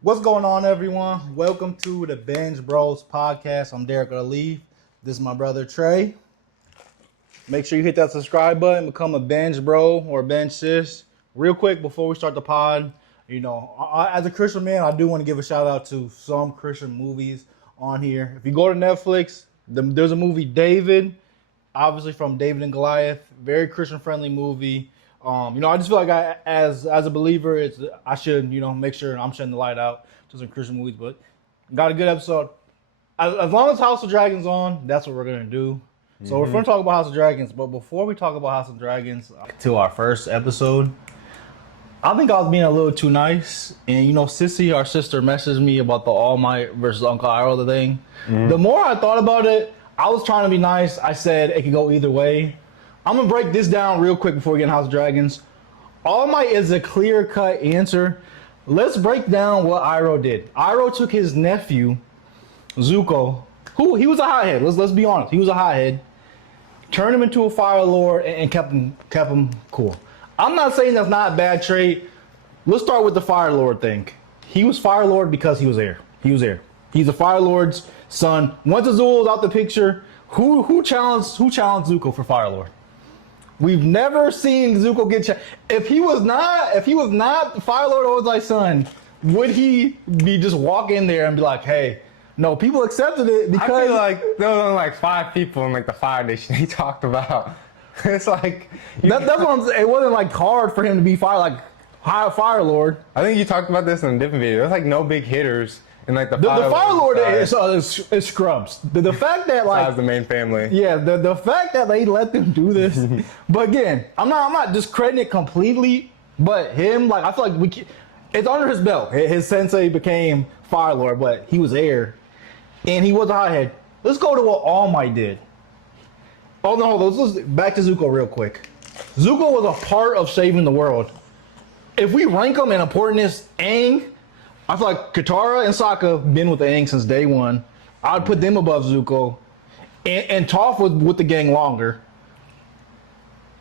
What's going on, everyone? Welcome to the Binge Bros podcast. I'm Derek Leaf. This is my brother Trey. Make sure you hit that subscribe button, become a binge bro or a binge sis. Real quick before we start the pod, as a Christian man, I do want to give a shout out to some Christian movies on here. If you go to Netflix, there's a movie David, obviously from David and Goliath, very Christian friendly movie. I just feel like as a believer, I should make sure I'm shedding the light out to some Christian movies. But got a good episode. As long as House of Dragons on, that's what we're gonna do. So we're gonna talk about House of Dragons. But before we talk about House of Dragons, to our first episode, I think I was being a little too nice. And Sissy, our sister, messaged me about the All Might versus Uncle Iroh thing. The more I thought about it, I was trying to be nice. I said it could go either way. I'm going to break this down real quick before we get in House of Dragons. All Might is a clear-cut answer. Let's break down what Iroh did. Iroh took his nephew, Zuko, who he was a hothead. Let's be honest. He was a hothead. Turned him into a Fire Lord and kept him cool. I'm not saying that's not a bad trait. Let's start with the Fire Lord thing. He was Fire Lord because he was there. He was there. He's a Fire Lord's son. Once Azul was out the picture, who challenged Zuko for Fire Lord? We've never seen Zuko get If he was not Fire Lord Ozai's son, would he be just walk in there and be like, "Hey"? No, people accepted it because I feel like there was only like 5 people in like the Fire Nation he talked about. It's like that's what I'm saying. It wasn't like hard for him to be Fire Lord. I think you talked about this in a different video. There's like no big hitters in like the Fire Lord is scrubs. The fact that like the main family. Yeah, the fact that they let them do this. But again, I'm not discrediting it completely. But him, like I feel like it's under his belt. His sensei became Fire Lord, but he was heir, and he was a hothead. Let's go to what All Might did. Oh no, let's back to Zuko real quick. Zuko was a part of saving the world. If we rank them in importance, Aang, I feel like Katara and Sokka been with the Aang since day one. I'd put them above Zuko. And Toph was with the gang longer.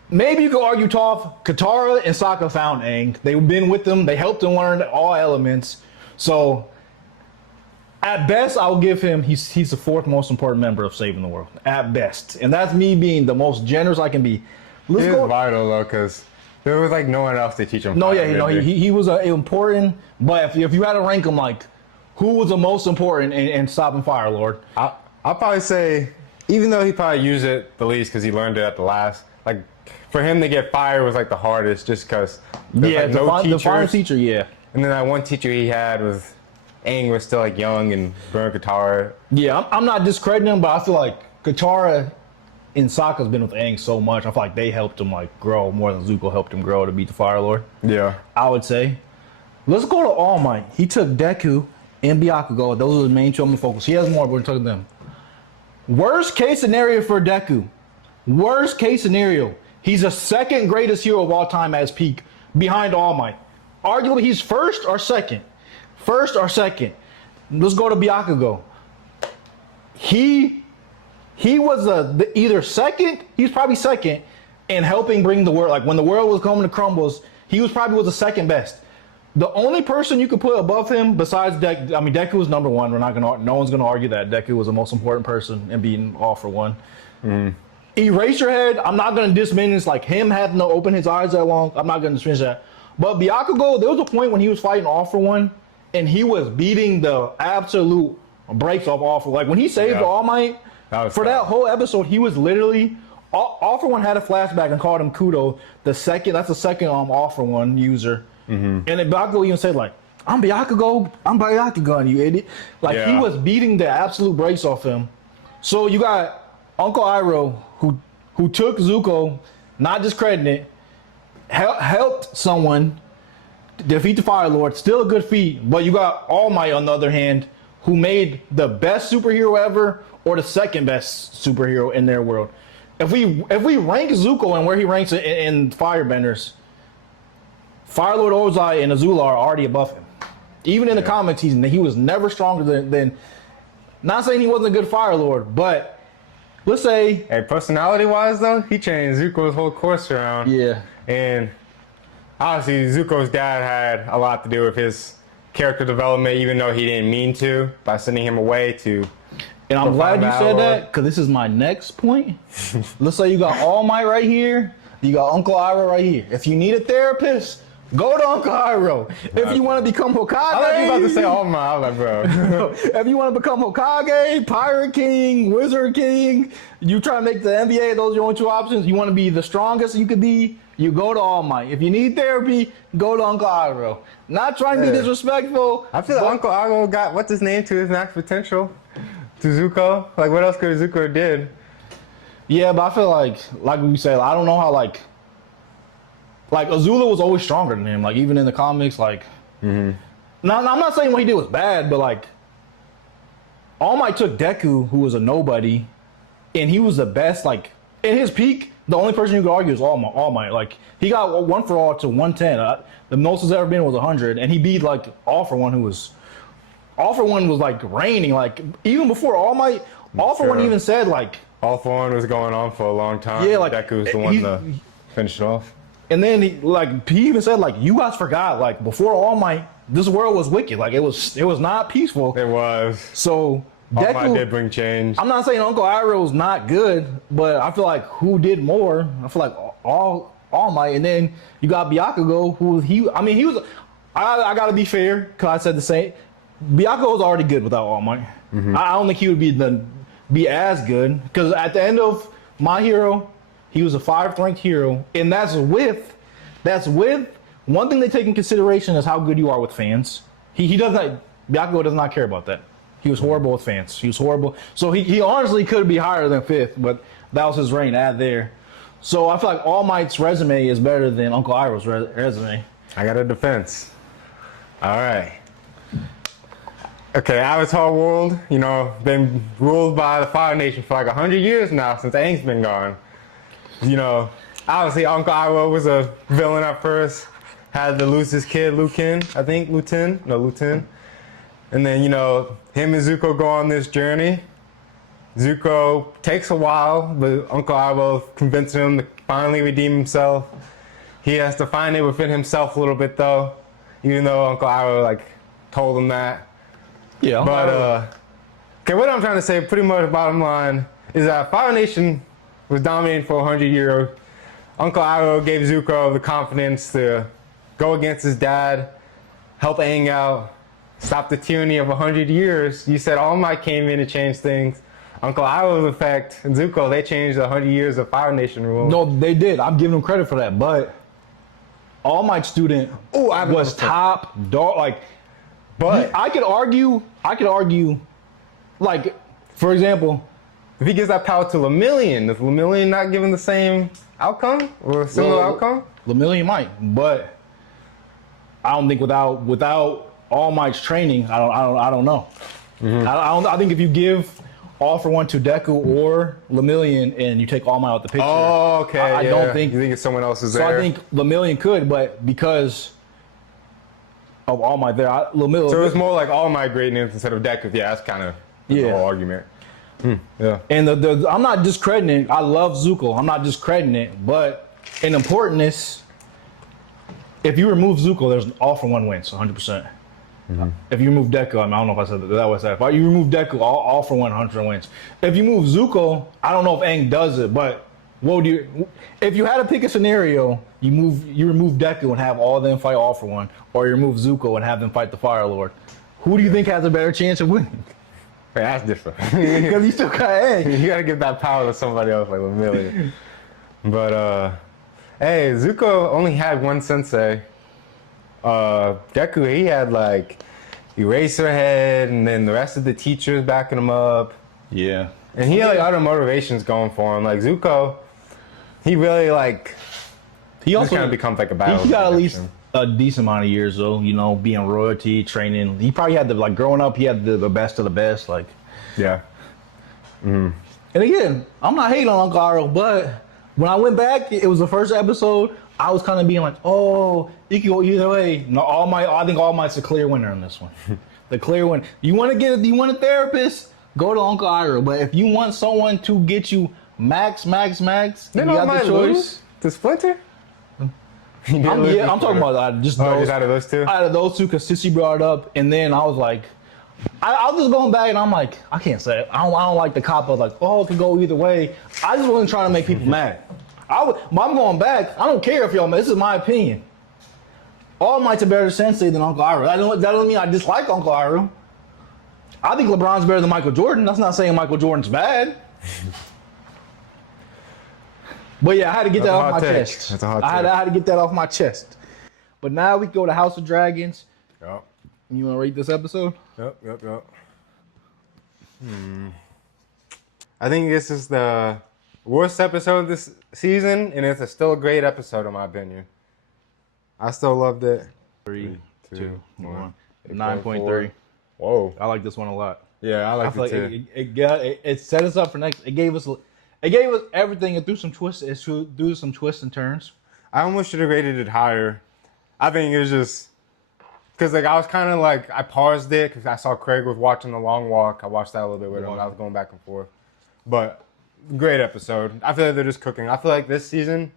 Maybe you could argue Toph, Katara and Sokka found Aang. They've been with them. They helped him learn all elements. So, at best, I'll give him, he's the 4th most important member of saving the world. At best. And that's me being the most generous I can be. He was vital though, because there was like no one else to teach him. No, yeah, he was important. But if you had to rank him, like, who was the most important in stopping Fire Lord? I'll probably say, even though he probably used it the least because he learned it at the last, like, for him to get fire was like the hardest just because the final teacher, yeah. And then that one teacher he had was, Aang was still like young and burned Katara. Yeah, I'm not discrediting him, but I feel like Katara and Sokka's been with Aang so much. I feel like they helped him like grow more than Zuko helped him grow to beat the Fire Lord. Yeah. I would say. Let's go to All Might. He took Deku and Byakugo. Those are the main 2 I'm gonna focus. He has more, but we're talking them. Worst case scenario for Deku. Worst case scenario. He's the 2nd greatest hero of all time at his peak, behind All Might. Arguably, he's 1st or 2nd. 1st or 2nd. Let's go to Byakugo. He was either 2nd, he's probably 2nd in helping bring the world, like when the world was coming to crumbles, he was probably the 2nd best. The only person you could put above him besides Deku, I mean Deku was number 1. No one's gonna argue that Deku was the most important person in being All for One. Eraserhead, I'm not gonna dismiss like him having to open his eyes that long. I'm not gonna dismiss that. But Byakugo, there was a point when he was fighting All for One, and he was beating the absolute brakes off All for One. Like when he saved All Might. That whole episode, he was literally All for One had a flashback and called him Kudo. That's the 2nd All for One user. And then Byakugo even said like, I'm Byakugan, you idiot. Like he was beating the absolute brakes off him. So you got Uncle Iroh who took Zuko, not discrediting it, helped someone defeat the Fire Lord. Still a good feat, but you got All Might on the other hand, who made the best superhero ever or the 2nd best superhero in their world. If we rank Zuko and where he ranks in Firebenders, Fire Lord Ozai and Azula are already above him. Even in the comics, he was never stronger than. Not saying he wasn't a good Fire Lord, but let's say. Hey, personality-wise though, he changed Zuko's whole course around. Yeah. And obviously, Zuko's dad had a lot to do with his character development, even though he didn't mean to, by sending him away to. And I'm glad you said that, because this is my next point. Let's say you got All Might right here, you got Uncle Iroh right here. If you need a therapist, go to Uncle Iroh. If you want to become Hokage, I thought you were about to say All Might. I was like, bro. If you want to become Hokage, Pirate King, Wizard King, you try to make the NBA, those are your only two options. You want to be the strongest you could be, you go to All Might. If you need therapy, go to Uncle Iroh. Not trying to be disrespectful. I feel like Uncle Iroh got, what's his name, to his max potential. To Zuko. Like, what else could Zuko have did? Yeah, but I feel like we said, I don't know how, like Azula was always stronger than him. Like, even in the comics, like, now I'm not saying what he did was bad, but like, All Might took Deku, who was a nobody, and he was the best. Like, in his peak, the only person you could argue is All Might. Like, he got one for all to 110. The most has ever been was 100, and he beat like All for One, who was All for One was like reigning. Like, even before All Might, All for One even said like All for One was going on for a long time. Yeah, like Deku was the one to finish it off. And then he even said like, you guys forgot, like, before All Might, this world was wicked. Like, it was not peaceful. It was. So All Might did bring change. I'm not saying Uncle Iroh's not good, but I feel like who did more? I feel like All Might, and then you got Byakugo, who he was. I gotta be fair, because I said the same. Byakugo was already good without All Might. I don't think he would be as good, because at the end of My Hero, he was a 5th ranked hero, and that's with one thing they take in consideration is how good you are with fans. Byakugo does not care about that. He was horrible with fans. He was horrible. So he honestly could be higher than 5th, but that was his reign at there. So I feel like All Might's resume is better than Uncle Iroh's resume. I got a defense. All right. Okay, Avatar world, been ruled by the Fire Nation for like 100 years now, since Aang's been gone. Obviously Uncle Iroh was a villain at first. Had to lose his kid, Lutin. And then, him and Zuko go on this journey. Zuko takes a while, but Uncle Iroh convinces him to finally redeem himself. He has to find it within himself a little bit, though, even though Uncle Iroh told him that. Yeah. But okay, what I'm trying to say, pretty much bottom line, is that Fire Nation was dominating for 100 years. Uncle Iroh gave Zuko the confidence to go against his dad, help Aang out, stop the tyranny of 100 years. You said All Might came in and changed things. Uncle Iroh's effect and Zuko, they changed 100 years of Fire Nation rule. No, they did. I'm giving them credit for that. But All Might's student was top dog. But I could argue, for example, if he gives that power to Lemillion, is Lemillion not given the same outcome or a similar outcome? Lemillion might, but I don't think without All Might's training, I don't know. I think if you give All for One to Deku or Lemillion and you take All Might out the picture, I don't think you think it's someone else is there. So I think Lemillion could, but because of All Might there, so it's more like All Might greatness instead of Deku. Yeah, that's kind of the whole argument. Yeah. And I'm not discrediting it. I love Zuko. I'm not discrediting it, but in importance, if you remove Zuko, there's All for One wins, 100%. If you remove Deku, I don't know if I said that was that. If you remove Deku, all for 100 wins. If you move Zuko, I don't know if Aang does it, but if you had to pick a scenario, you remove Deku and have all of them fight All for One, or you remove Zuko and have them fight the Fire Lord. Who do you think has a better chance of winning? Hey, that's different. Because you still got Aang. You gotta give that power to somebody else like Lemillion. But hey, Zuko only had one sensei. Deku, he had Eraserhead, and then the rest of the teachers backing him up. Yeah. And he had other motivations going for him. Like Zuko, he really he also kind of becomes a battle. He got at least a decent amount of years though, being royalty, training. He probably had growing up, he had the best of the best. Yeah. And again, I'm not hating on Uncle Iroh, but when I went back, it was the first episode. I was kind of being oh, it could go either way. No, I think All Might's a clear winner on this one. The clear win. You want a therapist? Go to Uncle Iroh. But if you want someone to get you max, then you got the choice. To Splinter? You did look I'm talking before. about just Oh, those. just out of those two? Out of those two, because Sissy brought it up, and then I was like, I was just going back, and I'm like, I can't say it. I don't like the cop of like, oh, it could go either way. I just wasn't trying to make people mad. But I'm going back. I don't care if y'all mad. This is my opinion. All Might's a better sensei than Uncle Iroh. That don't mean I dislike Uncle Iroh. I think LeBron's better than Michael Jordan. That's not saying Michael Jordan's bad. But yeah, I had to get that off my chest. That's a hot I take. had to get that off my chest. But now we go to House of Dragons. Yep. You want to rate this episode? Yep. I think this is the worst episode of this season, and it's still a great episode in my opinion. I still loved it. 3, 2, 1. 8.4. 9.3. Whoa. I like this one a lot. Yeah, I I like feel it like too. it set us up for next. It gave us everything. It threw some twists. It threw some twists and turns. I almost should have rated it higher. I think it was just because like I was kind of like I paused it because I saw Craig was watching The Long Walk. I watched that a little bit with him. I was going back and forth, but great episode. I feel like they're just cooking. I feel like this season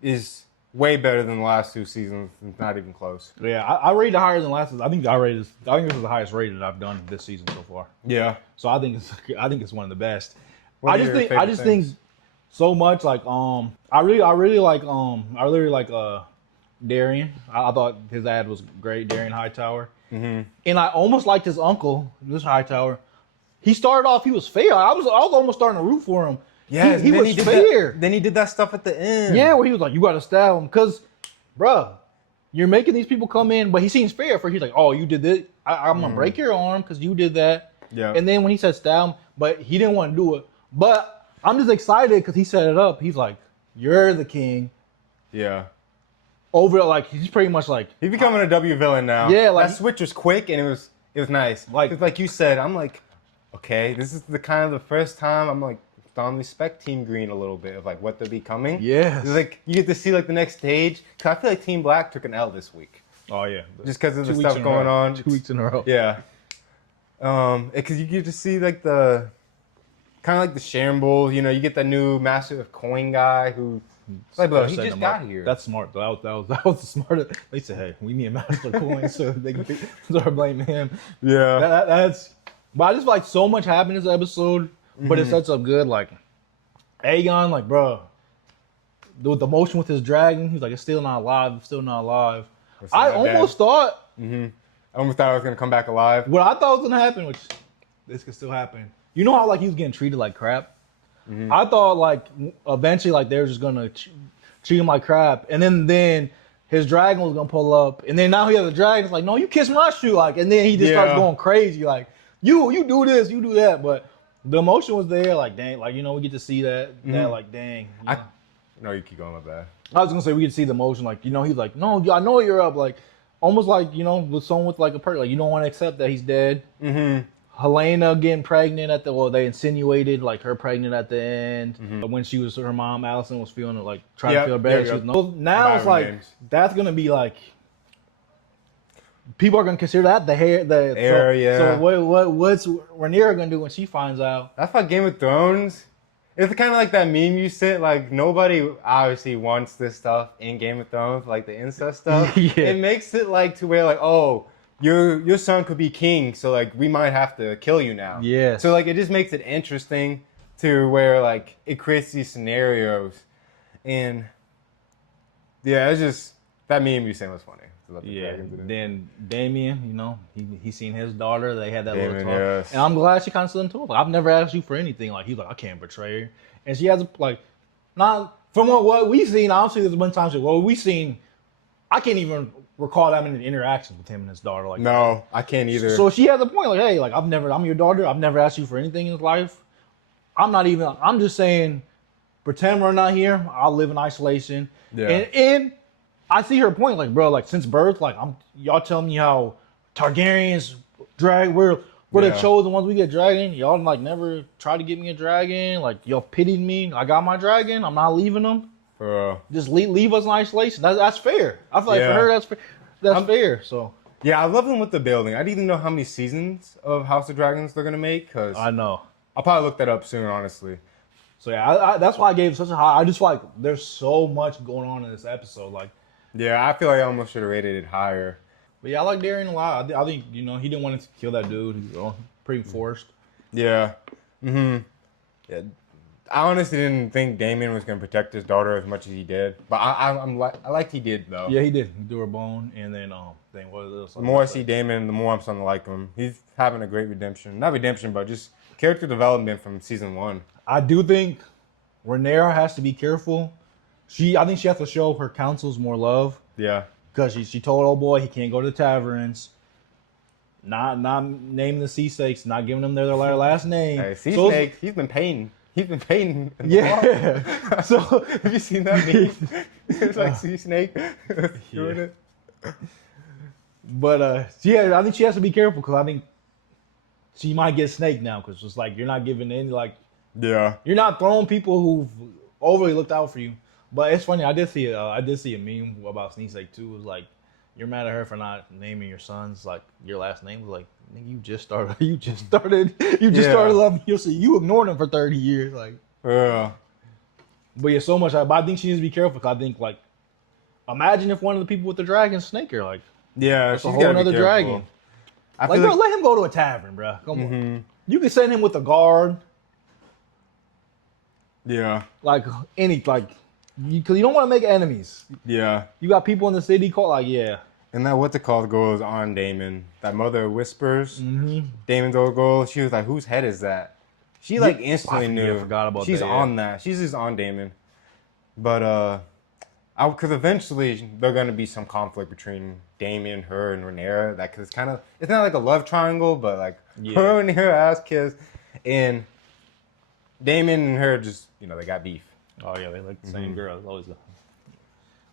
is way better than the last two seasons. It's not even close. Yeah, I rated it higher than last. I think this is the highest rated I've done this season so far. Yeah. So I think it's one of the best. What I are just your think favorite things? so much like I really like Darian. I thought his ad was great, Darian Hightower. Mm-hmm. And I almost liked his uncle, this Hightower. He started off, he was fair. I was almost starting to root for him. Yeah, he was fair. Then he did that stuff at the end. Yeah, where he was like, you got to stab him. Because, bruh, you're making these people come in, but he seems fair. He's like, oh, you did this. I'm going to break your arm because you did that. Yeah. And then when he said stab him, but he didn't want to do it. But I'm just excited because he set it up. He's like, you're the king. Yeah. Over, like, he's pretty much like. He's becoming a W villain now. Yeah, like. That switch was quick and it was nice. Like you said, I'm like, okay, this is the first time I'm like, starting to respect Team Green a little bit of like what they're becoming. Yeah. It's like you get to see like the next stage. Cause I feel like Team Black took an L this week. Oh yeah. Just because of the stuff going on. 2 weeks in a row. Yeah. Because you get to see like the kind of like the shambles. You know, you get that new massive coin guy who. Like, bro, he just got here. That's smart. That was the smartest. They said, hey, we need a master coin, so they can start blaming him. Yeah. That's. But I just feel like so much happened in this episode. But it sets up good, like Aegon, like bro, with the motion with his dragon, he's like, it's still not alive, I almost thought, I almost thought I was gonna come back alive. what I thought was gonna happen, which this could still happen. You know how like he was getting treated like crap. I thought like eventually like they were just gonna treat him like crap, and then his dragon was gonna pull up, and then now he has a dragon. It's like, no, you kiss my shoe, like, and then he just starts going crazy, like you do this, you do that, but. The emotion was there, like dang, like we get to see that like dang. No, you keep going with that. I was gonna say we get to see the emotion, like he's like, no, I know you're up, like almost like with someone with like a person, like you don't want to accept that he's dead. Helena getting pregnant they insinuated like her pregnant at the end. But when she was her mom, Allison was feeling it, like trying to feel better. Now it's like that's gonna be like. People are gonna consider that the hair, So what's Rhaenyra gonna do when she finds out? That's why Game of Thrones. It's kind of like that meme you said. Like nobody obviously wants this stuff in Game of Thrones, like the incest stuff. It makes it like to where like, oh, your son could be king, so like we might have to kill you now. Yeah. So like it just makes it interesting to where like it creates these scenarios, and yeah, it's just that meme you said was funny. Yeah. Then Damien, he seen his daughter. They had that little talk, yes. and I'm glad she kind of stood into it. Like, I've never asked you for anything. Like he's like, I can't betray her, and she has not from what we've seen. Obviously, there's been times what we've seen. I can't even recall that many interactions with him and his daughter. Like no, I can't either. So she has a point. Like, hey, like I'm your daughter. I've never asked you for anything in life. I'm just saying, pretend we're not here. I'll live in isolation. Yeah. And I see her point, like, bro, like since birth, like y'all telling me how Targaryens we're the chosen ones, we get dragon. Y'all like never tried to get me a dragon. Like y'all pitied me. I got my dragon. I'm not leaving them. Just leave us in isolation. That's fair. I feel like for her that's fair. So yeah, I love them with the building. I didn't even know how many seasons of House of Dragons they're gonna make because I know. I'll probably look that up soon, honestly. So yeah, that's why I gave it such a high. I just feel like there's so much going on in this episode. Like Yeah, I feel like I almost should have rated it higher. But yeah, I like Darian a lot. I think he didn't want to kill that dude. He's pretty forced. Yeah. Yeah. I honestly didn't think Damon was gonna protect his daughter as much as he did, but I liked he did though. Yeah, he did. He threw her bone, and then what is this? The more I see Damon, the more I'm starting to like him. He's having a great redemption. Not redemption, but just character development from season 1. I do think Rhaenyra has to be careful. I think she has to show her councils more love. Yeah. Because she told old boy he can't go to the taverns. Not naming the sea snakes, not giving them their last name. Hey, sea snake, he's been paying. He's been paying. Yeah. So have you seen that meme? It's like sea snake doing it. But yeah, I think she has to be careful because I think she might get snaked now because it's like you're not giving any Yeah. you're not throwing people who've overly looked out for you. But it's funny. I did see a meme about Sneak Snake too. It was like you're mad at her for not naming your sons like your last name. Was like you just started. You just started loving. You ignored him for 30 years. Like Yeah. But yeah, so much. But I think she needs to be careful because I think imagine if one of the people with the dragon snake her like. Yeah, It's a whole other dragon. Bro, let him go to a tavern, bro. Come on. You can send him with a guard. Yeah. Because you don't want to make enemies. Yeah. You got people in the city called And that what's it called goes on Damon. That mother whispers. Mm-hmm. Damon's old girl. She was like, "Whose head is that?" She instantly knew. I forgot about She's that. on that. She's just on Damon. But because eventually there's gonna be some conflict between Damon, her, and Rhaenyra. Cause it's not like a love triangle, but her and her ass kiss, and Damon and her just they got beef. Oh yeah, they like the same girl. It's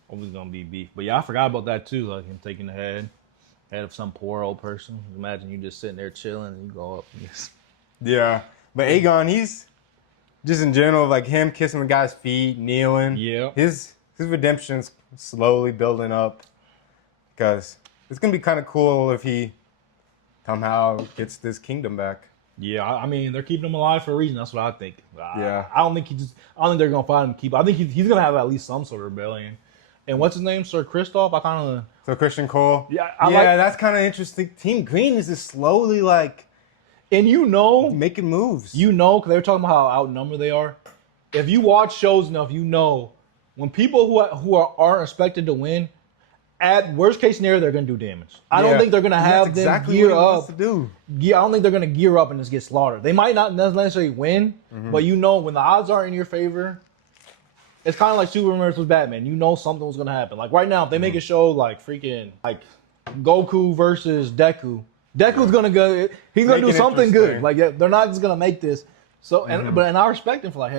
always gonna be beef. But yeah, I forgot about that too. Like him taking the head of some poor old person. Imagine you just sitting there chilling and you go up. And Yeah, but Aegon, he's just in general like him kissing the guy's feet, kneeling. Yeah, his redemption's slowly building up because it's gonna be kind of cool if he somehow gets this kingdom back. Yeah, I mean they're keeping him alive for a reason. That's what I think. Yeah, I don't think they're gonna find him keep. I think he's gonna have at least some sort of rebellion. And what's his name, Sir Kristoff? So Christian Cole. Yeah, that's kind of interesting. Team Green is just slowly and making moves. Because they were talking about how outnumbered they are. If you watch shows enough, when people who aren't expected to win, at worst case scenario, they're gonna do damage. I don't think they're gonna have them gear up. To do. Yeah, I don't think they're gonna gear up and just get slaughtered. They might not necessarily win, but when the odds are in your favor, it's kind of like Superman versus Batman. Something was gonna happen. Like right now, if they make a show like Goku versus Deku, Deku's gonna go. He's gonna do something good. They're not just gonna make this. So and I respect him for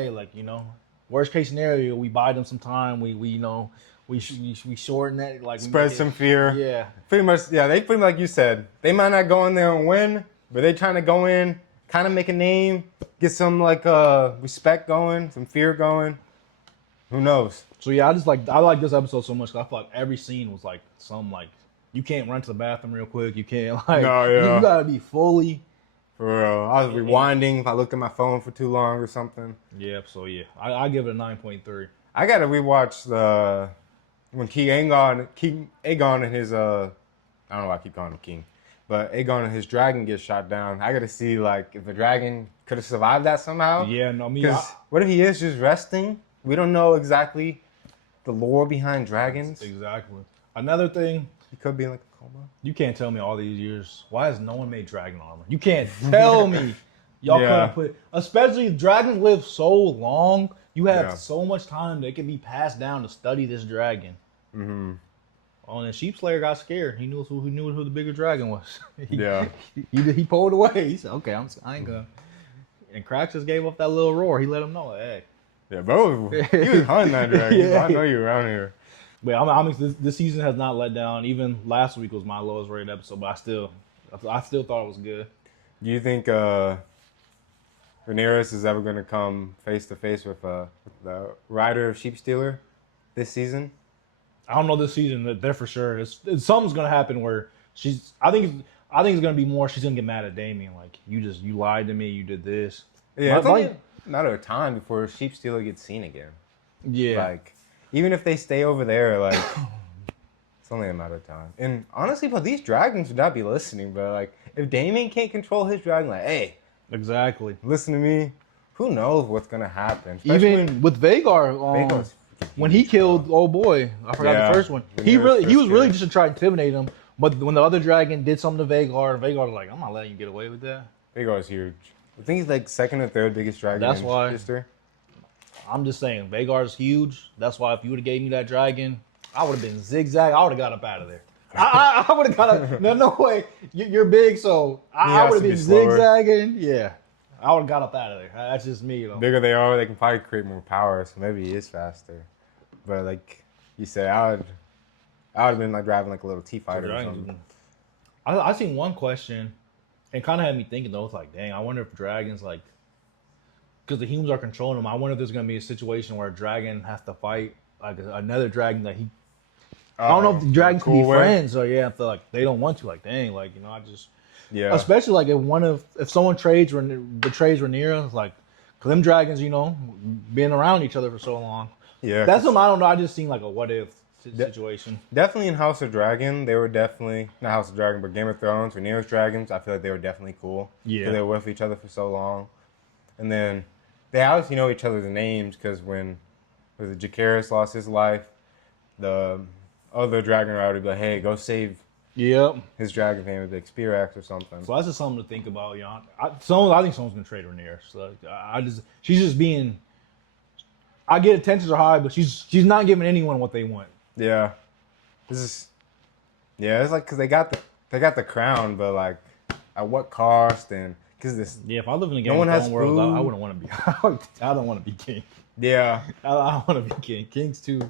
worst case scenario, we buy them some time. We shorten that. Spread some fear. Yeah. Pretty much. Yeah, they pretty much like you said. They might not go in there and win, but they trying to go in, kind of make a name, get some respect going, some fear going. Who knows? So yeah, I like this episode so much. 'Cause I feel like every scene was you can't run to the bathroom real quick. You can't you gotta be fully. For real, I was rewinding if I looked at my phone for too long or something. Yeah, so yeah, I give it a 9.3. I gotta rewatch when Aegon and his I don't know why I keep calling him King, but Aegon and his dragon gets shot down. I gotta see if the dragon could have survived that somehow. Yeah, no, what if he is just resting? We don't know exactly the lore behind dragons. Exactly. Another thing, he could be in a coma. You can't tell me all these years why has no one made dragon armor. You can't tell me y'all couldn't especially if dragons live so long. You have so much time that it can be passed down to study this dragon. Mm-hmm. Oh, and Sheep Slayer got scared. He knew who the bigger dragon was. He pulled away. He said, "Okay, I ain't gonna." And Crax just gave up that little roar. He let him know, "Hey." Yeah, bro, he was hunting that dragon. I know you're around here. But this season has not let down. Even last week was my lowest rated episode, but I still thought it was good. Do you think Rhaenyra is ever going to come face to face with the rider of Sheep Stealer this season? I don't know this season. They're for sure. Something's going to happen where I think it's going to be more. She's going to get mad at Damien. Like you lied to me. You did this. Yeah, it's only a matter of time before Sheep Stealer gets seen again. Yeah. Even if they stay over there, It's only a matter of time. And honestly, but these dragons would not be listening, bro. Like, if Damien can't control his dragon, like, hey, Exactly. listen to me. Who knows what's gonna happen? Especially Even with Vagar, Vagar's when he killed old boy, I forgot the first one. He was really just to try to intimidate him. But when the other dragon did something to Vagar, Vagar was like, I'm not letting you get away with that. Vagar's huge. I think he's like second or third biggest dragon That's in why. history. I'm just saying, Vagar's huge. That's why if you would have gave me that dragon, I would have been zigzag. I would have got up out of there. I would have got up. No way. You're big, so I would have been zigzagging. Yeah. I would have got up out of there. That's just me, though. Bigger they are, they can probably create more power, so maybe he is faster. But like you said, I would have been like driving like a little T-fighter or something. I seen one question, and kind of had me thinking though. It's like, dang, I wonder if dragons like, because the humans are controlling them. I wonder if there's gonna be a situation where a dragon has to fight like another dragon that he. I don't know if the dragons can be friends or if they don't want to. Like, dang, like I just. Yeah. Especially like if someone betrays Rhaenyra, it's like, cause them dragons, being around each other for so long. Yeah. That's something I don't know. I just seen like a what if situation. Definitely in House of Dragon, they were definitely not House of Dragon, but Game of Thrones, Rhaenyra's dragons. I feel like they were definitely cool. Yeah. Because they were with each other for so long, and then they obviously know each other's names because when Jacaerys lost his life, the other dragon rider would be like, "Hey, go save." Yep. His dragon family with the Spear Axe or something. So that's just something to think about, I think someone's gonna trade Rhaenyra. So she's just being. I get attentions are high, but she's not giving anyone what they want. Yeah. It's like because they got the crown, but like at what cost and because this. Yeah, if I live in a Game of Thrones world, I wouldn't want to be. I don't want to be king. Yeah. I don't want to be king. King's too.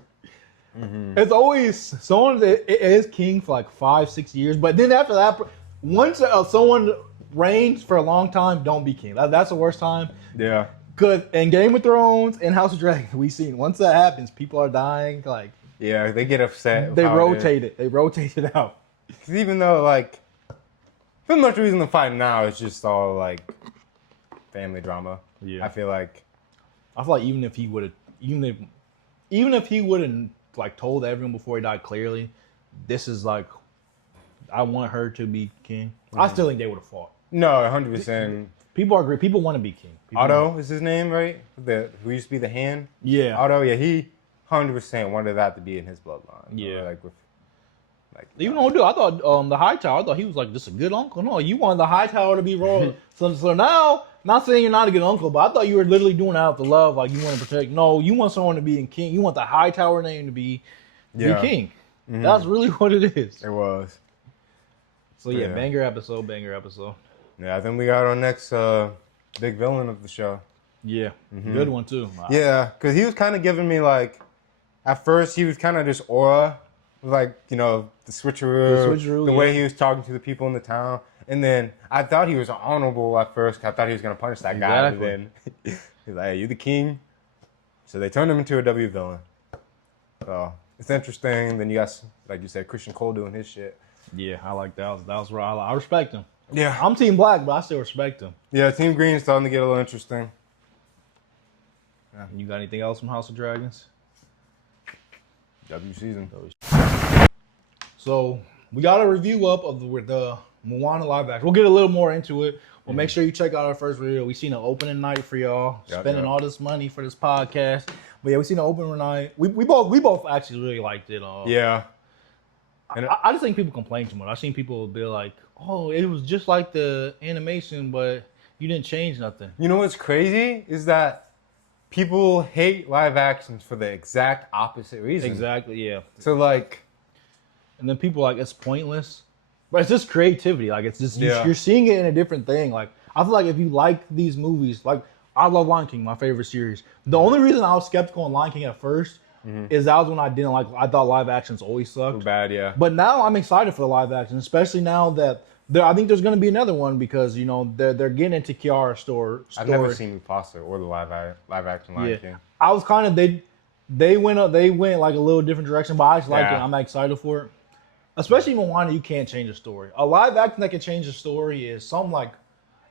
Mm-hmm. It's always someone that is king for like 5-6 years, but then after that, once someone reigns for a long time, don't be king. That's the worst time. Yeah. Because in Game of Thrones and House of Dragons, we've seen once that happens, people are dying. Like they get upset. They rotate it. They rotate it out. Because even though like, pretty much reason to fight now is just all like family drama. Yeah. I feel like even if he would have like told everyone before he died clearly, this is like, I want her to be king. Mm-hmm. I still think they would have fought. No, 100%. People are great. People want to be king. Otto is his name, right? Who used to be the hand? Yeah. Otto, yeah, he 100% wanted that to be in his bloodline. Yeah. Even though, dude, I thought the Hightower, I thought he was like just a good uncle. No, you wanted the Hightower to be royal. so now, not saying you're not a good uncle, but I thought you were literally doing it out of love, like you want to protect. No, you want someone to be in king. You want the Hightower name to be king. Mm-hmm. That's really what it is. It was. So banger episode. Yeah, I think we got our next big villain of the show. Yeah, good one too. Yeah, because he was kind of giving me like, at first he was kind of just aura, like the switcheroo, the way he was talking to the people in the town. And then I thought he was honorable at first. I thought he was going to punish that guy. And then he's like, hey, you the king? So they turned him into a W villain. So it's interesting. Then you got, like you said, Christian Cole doing his shit. Yeah, I like that. That was right. I respect him. Yeah. I'm Team Black, but I still respect him. Yeah, Team Green's starting to get a little interesting. Yeah. You got anything else from House of Dragons? W season. So we got a review up of the Moana live action. We'll get a little more into it. We'll make sure you check out our first video. We seen an opening night for y'all, spending all this money for this podcast. But yeah, we seen an opening night. We both actually really liked it. Yeah. And I just think people complain too much. I've seen people be like, "Oh, it was just like the animation, but you didn't change nothing." You know what's crazy is that people hate live actions for the exact opposite reason. Exactly. Yeah. So like, and then people are like, it's pointless. But it's just creativity. Like, it's just, you're seeing it in a different thing. Like, I feel like if you like these movies, like, I love Lion King, my favorite series. The only reason I was skeptical on Lion King at first is that was when I thought live actions always sucked. Too bad, yeah. But now I'm excited for the live action, especially now that I think there's going to be another one because, they're getting into Kiara's story. I've never seen Mufasa or the live action Lion King. I was kind of, they went like a little different direction, but I just like it. I'm excited for it. Especially Moana, you can't change a story. A live action that can change a story is something like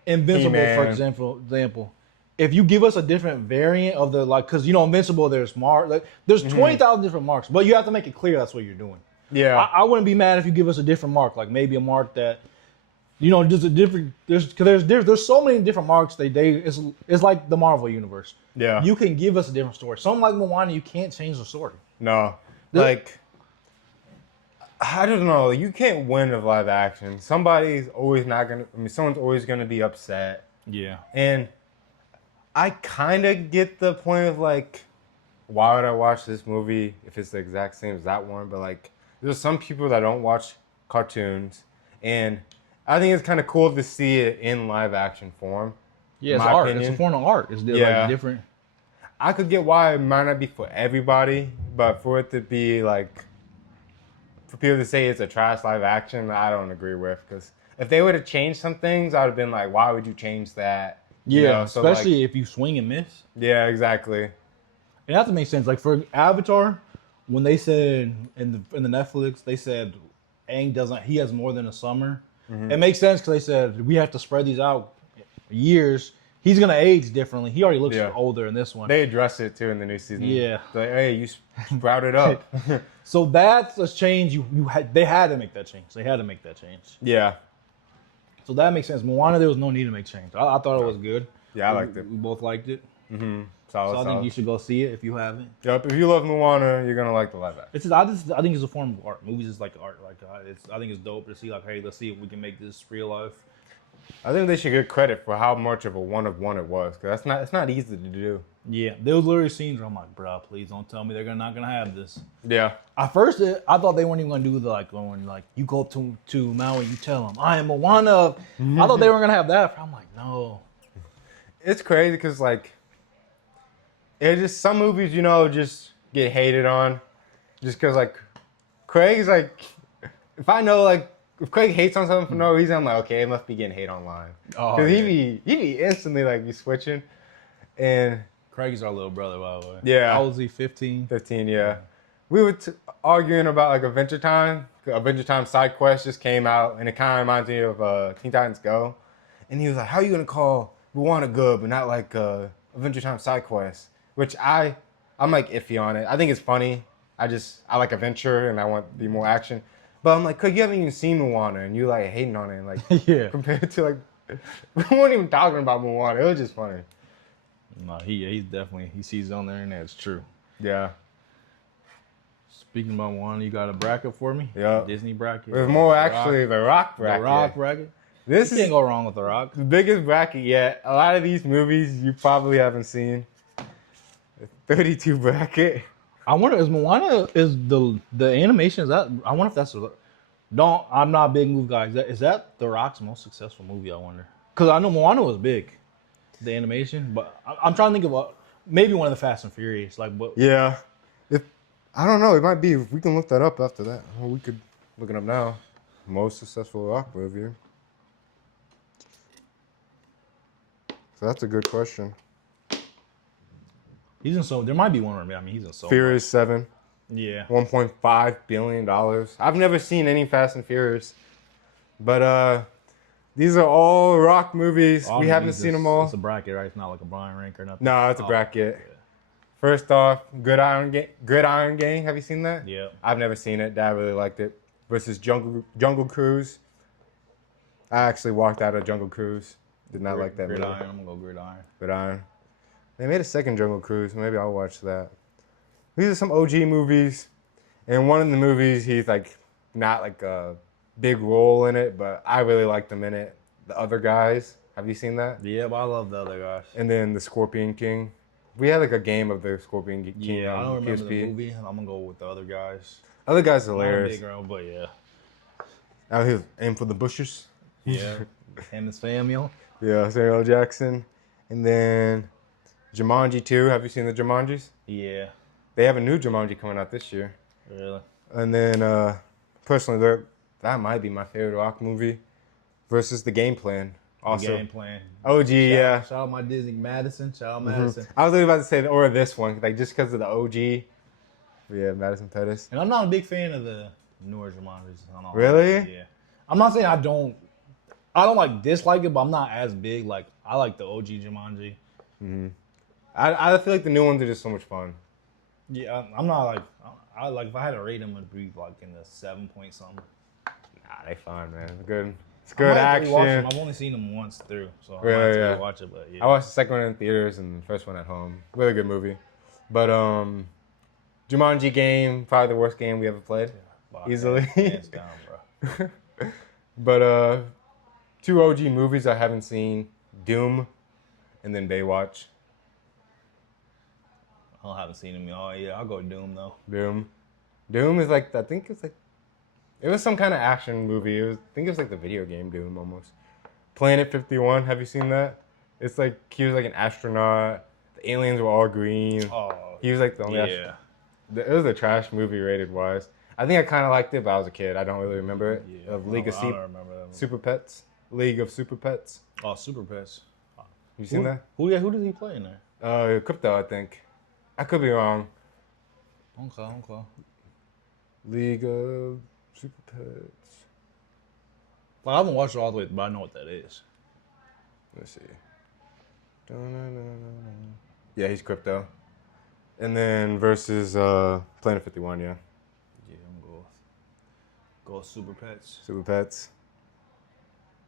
Invincible, for example. If you give us a different variant of because Invincible, there's there's 20,000 different marks, but you have to make it clear that's what you're doing. Yeah. I wouldn't be mad if you give us a different mark, like maybe a mark that, just a different. There's so many different marks. It's like the Marvel universe. Yeah. You can give us a different story. Something like Moana, you can't change the story. No. Like, I don't know. You can't win with live action. Someone's always gonna be upset. Yeah. And I kind of get the point of like, why would I watch this movie if it's the exact same as that one? But like, there's some people that don't watch cartoons, and I think it's kind of cool to see it in live action form. Yeah, it's art. It's a form of art. It's like different. I could get why it might not be for everybody, but for it to be like, for people to say it's a trash live action, I don't agree with. Because if they would have changed some things, I would have been like, why would you change that? Yeah, especially if you swing and miss. Yeah, exactly. It has to make sense. Like for Avatar, when they said in the Netflix, they said Aang he has more than a summer. It makes sense because they said we have to spread these out years. He's gonna age differently. He already looks older in this one. They address it too in the new season. Yeah. Like, hey, you sprouted up. So that's a change. They had to make that change. Yeah. So that makes sense. Moana, there was no need to make change. I thought it was good. Yeah, I liked it. We both liked it. Mm-hmm. So I think you should go see it if you haven't. Yep. If you love Moana, you're gonna like the live action. I think it's a form of art. Movies is like art. Like I think it's dope to see. Like, hey, let's see if we can make this real life. I think they should get credit for how much of a one of one it was, because it's not easy to do. Yeah, there was literally scenes where I'm like, bro, please don't tell me they're not gonna have this. Yeah. At first, I thought they weren't even gonna do the when you go up to Maui, you tell them I am Moana. I thought they weren't gonna have that. I'm like, no. It's crazy because like, it's just some movies just get hated on, just because like, Craig's like, if I know like. If Craig hates on something for no reason, I'm like, okay, it must be getting hate online. Oh, because he be instantly like be switching, and Craig's our little brother, by the way. Yeah. How old is he? 15. 15, yeah. We were arguing about like Adventure Time. Adventure Time side quest just came out, and it kind of reminds me of Teen Titans Go. And he was like, "How are you gonna call Moana good, but not like Adventure Time side quest?" Which I'm like iffy on it. I think it's funny. I like adventure, and I want the more action. But I'm like, cause you haven't even seen Moana and you like hating on it, like yeah. Compared to like, we weren't even talking about Moana. It was just funny. No, he's definitely he sees it on the internet. It's true. Yeah. Speaking about Moana, you got a bracket for me? Yeah. Disney bracket. There's more actually the Rock bracket. The Rock bracket. You can't go wrong with the Rock. The biggest bracket yet. A lot of these movies you probably haven't seen. The 32 bracket. I wonder is Moana the animation is that I wonder if that's I'm not a big movie guy. Is that The Rock's most successful movie? I wonder because I know Moana was big, the animation, but I'm trying to think of maybe one of the Fast and Furious Yeah, I don't know. It might be. We can look that up after that. Or we could look it up now. Most successful Rock movie. So that's a good question. He's in so there might be one where he's in so Furious 7. Yeah. $1.5 billion. I've never seen any Fast and Furious. But these are all Rock movies. We haven't seen them all. It's a bracket, right? It's not like a blind rank or nothing. No, it's a bracket. Yeah. First off, Gridiron Gang. Have you seen that? Yeah. I've never seen it. Dad really liked it. Versus Jungle Cruise. I actually walked out of Jungle Cruise. Did not like that movie. Gridiron. I'm gonna go Gridiron. Gridiron. They made a second Jungle Cruise. Maybe I'll watch that. These are some OG movies. And one of the movies, he's like not like a big role in it, but I really liked him in it. The Other Guys. Have you seen that? Yeah, but I love The Other Guys. And then The Scorpion King. We had like a game of The Scorpion King. Yeah, I don't remember PSP. the movie. I'm gonna go with The Other Guys. Other Guys hilarious. Big girl, but yeah. Now he's aim for the bushes. Yeah. Him and his family. Yeah, Samuel L. Jackson. And then Jumanji 2. Have you seen the Jumanjis? Yeah. They have a new Jumanji coming out this year. Really? And then, personally, that might be my favorite Rock movie. Versus The Game Plan. Also, The Game Plan. OG, yeah. Shout out my Disney Madison. Shout out Madison. I was really about to say, or this one, like just because of the OG. Yeah, Madison Pettis. And I'm not a big fan of the newer Jumanjis. Really? Yeah. I'm not saying I don't like dislike it, but I'm not as big. Like I like the OG Jumanji. I feel like the new ones are just so much fun. Yeah, I'm not like I like if I had to rate them, it'd be like in the 7 point something. Nah, they fun, man. Good. It's I good might have to rewatch them. action. I've only seen them once through, so I Really, might have to yeah. rewatch it. But yeah, I watched the second one in theaters and the first one at home. Really good movie. But Jumanji game, probably the worst game we ever played. Easily. Hands down, bro. But 2 OG movies I haven't seen: Doom, and then Baywatch. I haven't seen them. Oh yeah, I'll go Doom though. Doom is like, I think it's like, it was some kind of action movie. I think it was like the video game Doom almost. Planet 51, have you seen that? It's like, he was like an astronaut. The aliens were all green. Oh, He was like the only yeah. It was a trash movie rated wise. I think I kind of liked it, but I was a kid. I don't really remember it. Yeah, Of League of I don't remember that. Super Pets. League of Super Pets. Oh, Super Pets. You seen that? Who does he play in there? Crypto, I think. I could be wrong. Okay. League of Super Pets. Well, I haven't watched it all the way, but I know what that is. Let's see. Yeah, he's Crypto. And then versus Planet 51, yeah. Yeah, I'm gonna go with Super Pets. Super Pets.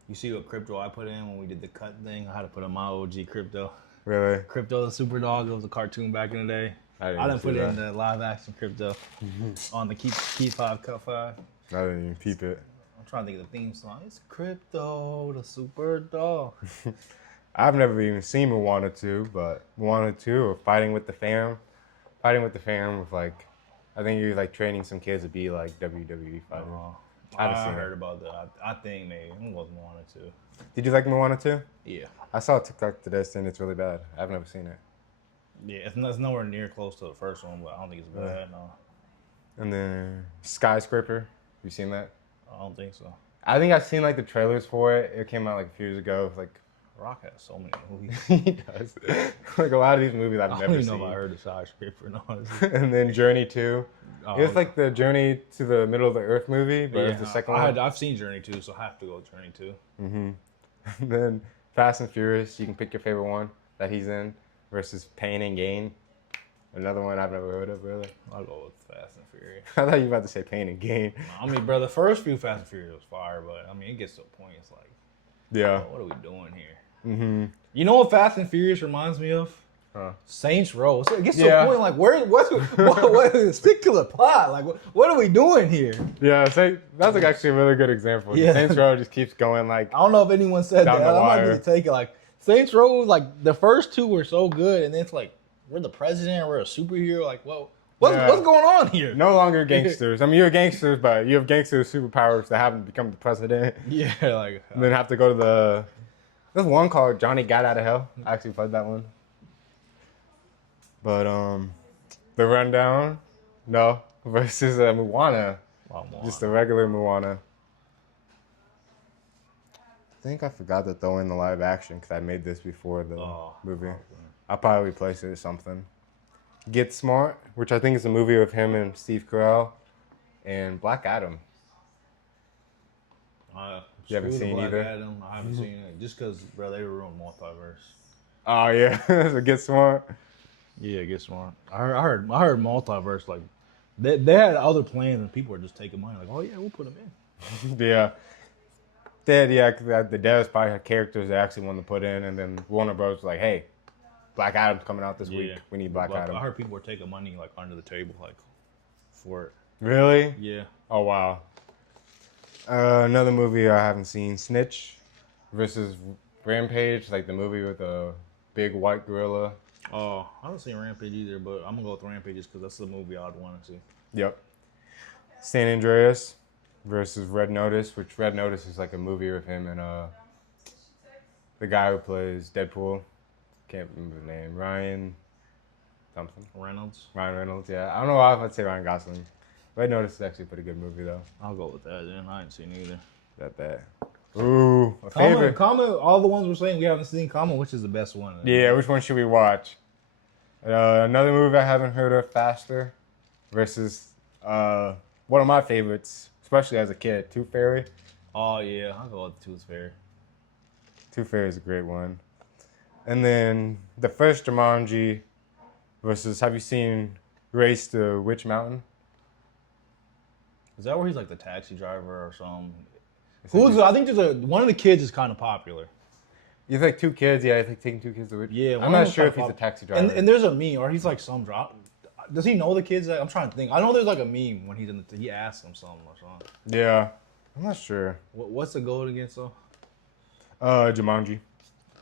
You see what Crypto I put in when we did the cut thing? I had to put in my OG Crypto. Really? Crypto the Super Dog. It was a cartoon back in the day. I didn't put in the live action Crypto on the Keep 5 Cut 5. I didn't even peep it. I'm trying to think of the theme song. It's Crypto the Super Dog. I've never even seen Moana 2, but Moana 2 or Fighting with the Fam with like, I think you're like training some kids to be like WWE fighters. I heard about that. I think maybe it was Moana 2. Did you like Moana 2? Yeah. I saw a TikTok today saying it's really bad. I've never seen it. Yeah, it's nowhere near close to the first one, but I don't think it's bad, no. And then Skyscraper, you seen that? I don't think so. I think I've seen like the trailers for it. It came out like a few years ago. It's like Rock has so many movies. he does. Like a lot of these movies I've I never don't even seen. know if I heard of Skyscraper, no, honestly. And then Journey 2. Oh, It's like the Journey to the Middle of the Earth movie, but it's the second one. I've seen Journey 2, so I have to go with Journey 2. And then Fast and Furious, you can pick your favorite one that he's in versus Pain and Gain. Another one I've never heard of, really. I'll go with Fast and Furious. I thought you were about to say Pain and Gain. I mean, bro, the first few Fast and Furious was fire, but I mean, it gets to a point, it's like, Yeah. what are we doing here? You know what Fast and Furious reminds me of? Saints Row. So it gets to a point like, what stick to the plot? Like, what are we doing here? Yeah, that's like actually a really good example. Yeah. Saints Row just keeps going like, I don't know if anyone said Down that. the I might wire. need to take it. Like Saints Row, like the first two were so good, and then it's like we're the president, we're a superhero. Like, what's going on here? no longer gangsters. I mean, you're gangsters, but you have gangster superpowers that haven't become the president. Yeah, like And then have to go to there's one called Johnny Got Out of Hell. I actually played that one. But the Rundown, no, versus Moana. Just the regular Moana. I think I forgot to throw in the live action because I made this before the movie. I'll probably replace it or something. Get Smart, which I think is a movie with him and Steve Carell, and Black Adam. You haven't seen either? Adam, I haven't seen it just because, bro, they ruined multiverse. Oh yeah, so Get Smart. Yeah, Get Smart. I heard multiverse. Like they had other plans and people were just taking money. Like, oh yeah, we'll put them in. Yeah. The devs probably had characters they actually wanted to put in, and then Warner Bros. Was like, hey, Black Adam's coming out this week. We need Black Adam. I heard people were taking money like under the table, like for it. Really? Yeah. Oh wow. Another movie I haven't seen, Snitch versus Rampage, like the movie with the big white gorilla. Oh, I haven't seen Rampage either, but I'm gonna go with Rampage just because that's the movie I'd want to see. Yep. San Andreas versus Red Notice, which Red Notice is like a movie with him and the guy who plays Deadpool. Can't remember the name. Ryan something. Reynolds. Ryan Reynolds, yeah. I don't know why I'd say Ryan Gosling. Red Notice is actually a pretty good movie though. I'll go with that then. I ain't seen either. That bad. Ooh, a favorite. Comment all the ones we're saying we haven't seen. Comment which is the best one. Yeah, which one should we watch? Another movie I haven't heard of, Faster, versus one of my favorites, especially as a kid, Tooth Fairy. Oh yeah, I'll go with Tooth Fairy. Tooth Fairy is a great one. And then the first Jumanji versus, have you seen Race to Witch Mountain? Is that where he's like the taxi driver or something? Who's? I think there's one of the kids is kind of popular. He's like 2 kids. Yeah, he's like taking 2 kids to work. Yeah, I'm not sure if he's a taxi driver. And there's a meme, or he's like some drop. Does he know the kids? I'm trying to think. I know there's like a meme when he asks them something or something. Yeah, I'm not sure. What's the goal against though? Jumanji.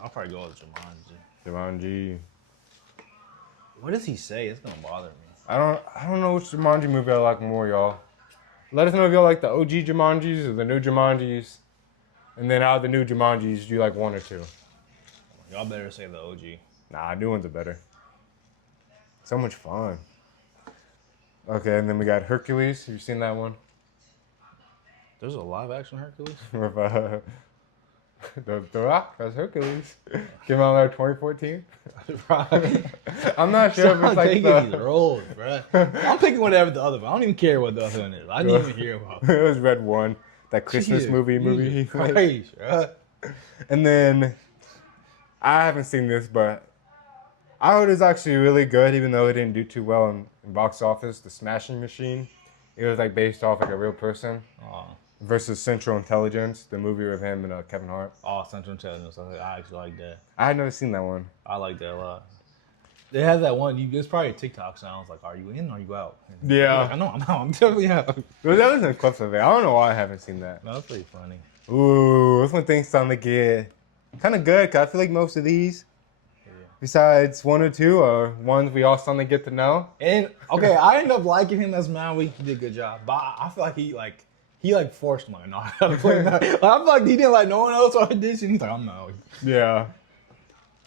I'll probably go with Jumanji. Jumanji. What does he say? It's gonna bother me. I don't know which Jumanji movie I like more, y'all. Let us know if y'all like the OG Jumanjis or the new Jumanjis. And then out of the new Jumanjis, do you like 1 or 2? Y'all better say the OG. Nah, new ones are better. So much fun. Okay, and then we got Hercules. Have you seen that one? There's a live action Hercules? With the Rock, that's Hercules. Came out in 2014. I'm not sure if it's like these roles, bro. I'm picking whatever the other one. I don't even care what the other one is. I didn't even hear about it. It was Red One, that Christmas movie. Christ, bro. And then I haven't seen this, but I heard it's actually really good, even though it didn't do too well in box office. The Smashing Machine. It was like based off like a real person. Versus Central Intelligence, the movie with him and Kevin Hart. Oh, Central Intelligence. I actually like that. I had never seen that one. I like that a lot. They have that one. It's probably TikTok sounds like, "Are you in? Or are you out?" And Yeah. like, I know I'm out. I'm definitely out. There was some clips of it. I don't know why I haven't seen that. No, that's pretty funny. Ooh, this one thing's starting to get kind of good. Cause I feel like most of these, besides 1 or 2, are ones we all starting to get to know. And okay, I ended up liking him as Maui. He did a good job, but I feel like he forced my not how to play Maui. I feel like he didn't like no one else audition. He's like, I'm Maui. Yeah.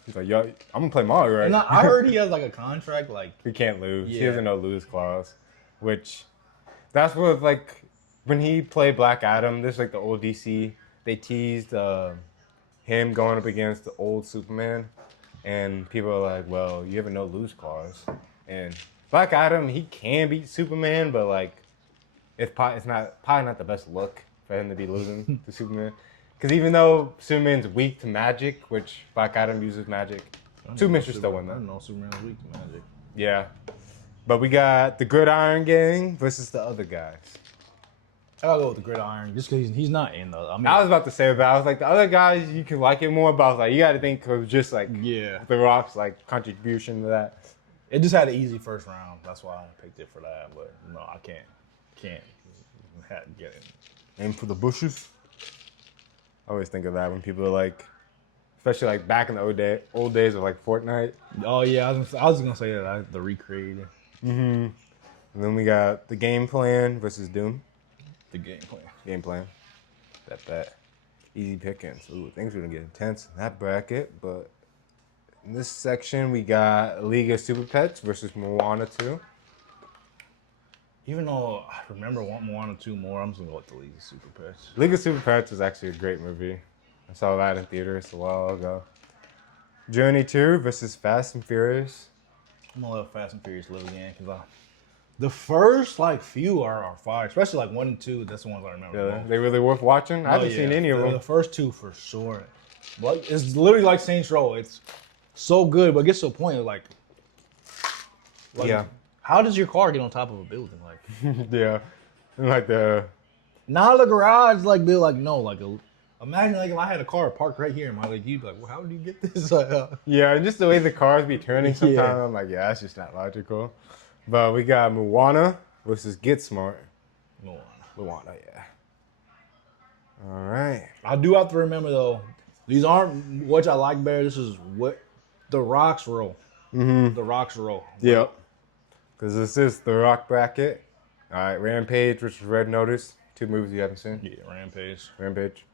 He's like, yo, I'm gonna play Maui, right? And I heard he has like a contract, like he can't lose. Yeah. He has a no lose clause, which that's what like when he played Black Adam. This is like the old DC. They teased him going up against the old Superman, and people are like, well, you have a no lose clause, and Black Adam he can beat Superman, but like. It's probably not the best look for him to be losing to Superman. Because even though Superman's weak to magic, which Black Adam uses magic, Superman should still win that. I don't know Superman's weak to magic. Yeah. But we got the Gridiron Gang versus the other guys. I'll go with the Gridiron just because he's not in though. I mean, I was about to say that. I was like, the other guys, you can like it more, but I was like, you got to think of just like yeah, The Rock's like contribution to that. It just had an easy first round. That's why I picked it for that. But no, I can't get it. Aim for the bushes. I always think of that when people are like, especially like back in the old days of like Fortnite. Oh yeah, I was gonna say that the recreated. And then we got the Game Plan versus Doom. The game plan. Game Plan. Bet. Easy pickings. Ooh, things are gonna get intense in that bracket. But in this section, we got League of Super Pets versus Moana 2. Even though I remember Moana 2 more, I'm just gonna go with the League of Super Pets. League of Super Pets is actually a great movie. I saw that in theaters a while ago. Journey 2 versus Fast and Furious. I'm gonna let Fast and Furious live again because the first like few are fire, especially like 1 and 2. That's the ones I remember. Yeah, most. they really worth watching. I haven't seen any of them. The first 2 for sure. Like it's literally like Saints Row. It's so good, but it gets to a point of like yeah. How does your car get on top of a building? Like yeah, and like the not a garage like built like no like a. Imagine like if I had a car parked right here in my like you'd be like, well, how did you get this? yeah, and just the way the cars be turning sometimes, I'm like, yeah, that's just not logical. But we got Moana versus Get Smart. Moana, yeah. All right. I do have to remember though, these aren't what I like better. This is what the Rock's role. The Rock's role. Yep. Because this is the Rock bracket. All right, Rampage versus Red Notice. 2 movies you haven't seen. Yeah, Rampage.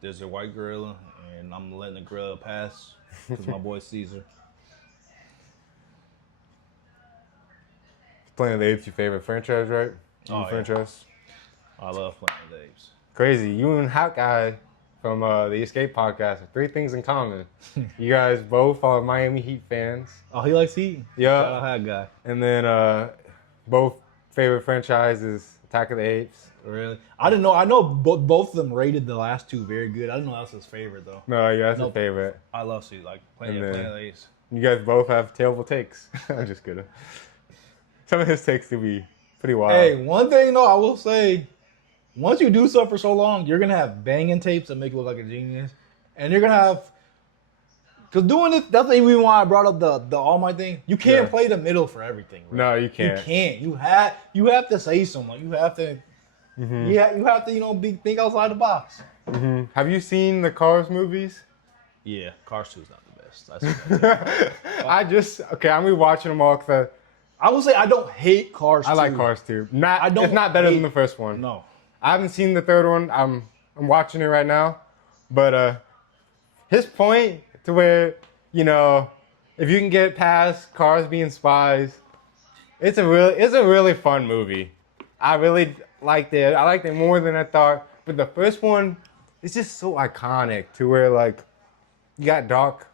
There's a white gorilla, and I'm letting the gorilla pass because my boy Caesar. Planet of the Apes, your favorite franchise, right? Oh, franchise. I love Planet of the Apes. Crazy. You and Hawkeye from the Escape podcast have 3 things in common. You guys both are Miami Heat fans. Oh, he likes Heat. Yeah. Shout out that guy. And then both favorite franchises, Attack of the Apes. Really? I didn't know. I know both of them rated the last 2 very good. I didn't know that was his favorite though. No, yeah, that's your favorite. I love Caesar. Like Planet of the Apes. You guys both have terrible takes. I'm just kidding. Some of his takes could be pretty wild. Hey, one thing though, I will say, once you do stuff for so long, you're gonna have banging tapes that make you look like a genius, and you're gonna have. Because doing this, that's the reason why I brought up the All Might thing. You can't play the middle for everything. Right? No, you can't. You can't. You have to say something. Like, you have to. You have to think outside the box. Have you seen the Cars movies? Yeah, Cars 2 is not the best. I'm rewatching them all because I will say I don't hate Cars 2. I like Cars 2. don't It's not better hate- than the first one. No. I haven't seen the third one. I'm watching it right now, but his point to where if you can get past cars being spies, it's a really fun movie. I really liked it. I liked it more than I thought. But the first one is just so iconic to where like you got Doc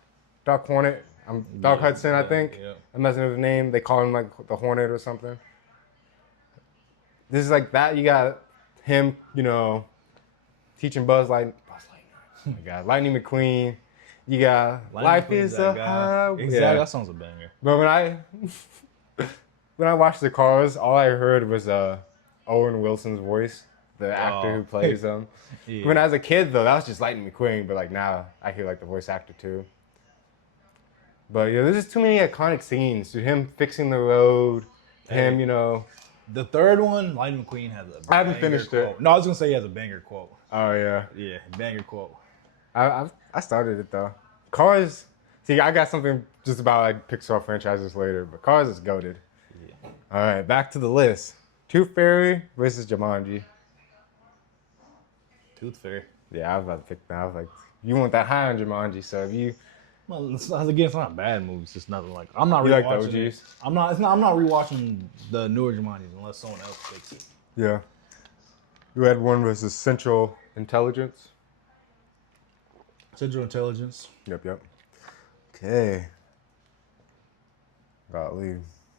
Hornet, Doc Hudson, I think. Yeah. I'm messing with his name. They call him like the Hornet or something. This is like that. You got him, teaching Buzz Lightyear. Oh my God, Lightning McQueen. You got Life is a Highway. Exactly, Yeah. that sounds a banger. But when I watched the Cars, all I heard was Owen Wilson's voice, the actor who plays him. Yeah. When I was a kid, though, that was just Lightning McQueen. But like now, I hear like the voice actor too. But yeah, there's just too many iconic scenes. Dude, him fixing the road, him, The third one, Lightning McQueen has a I haven't banger finished quote. it. No, I was going to say he has a banger quote. Oh yeah. Yeah, banger quote. I started it though. Cars. See, I got something just about like Pixar franchises later, but Cars is goated. Yeah. All right, back to the list. Tooth Fairy versus Jumanji. Tooth Fairy. Yeah, I was about to pick that. I was like, you want that high on Jumanji, so if you Well, it's not a bad movie. It's just nothing like I'm not You like rewatching the it. OGs? I'm not rewatching the newer Jumanjis unless someone else picks it. Yeah. You had one versus Central Intelligence. Central Intelligence. Yep. Okay. Golly. We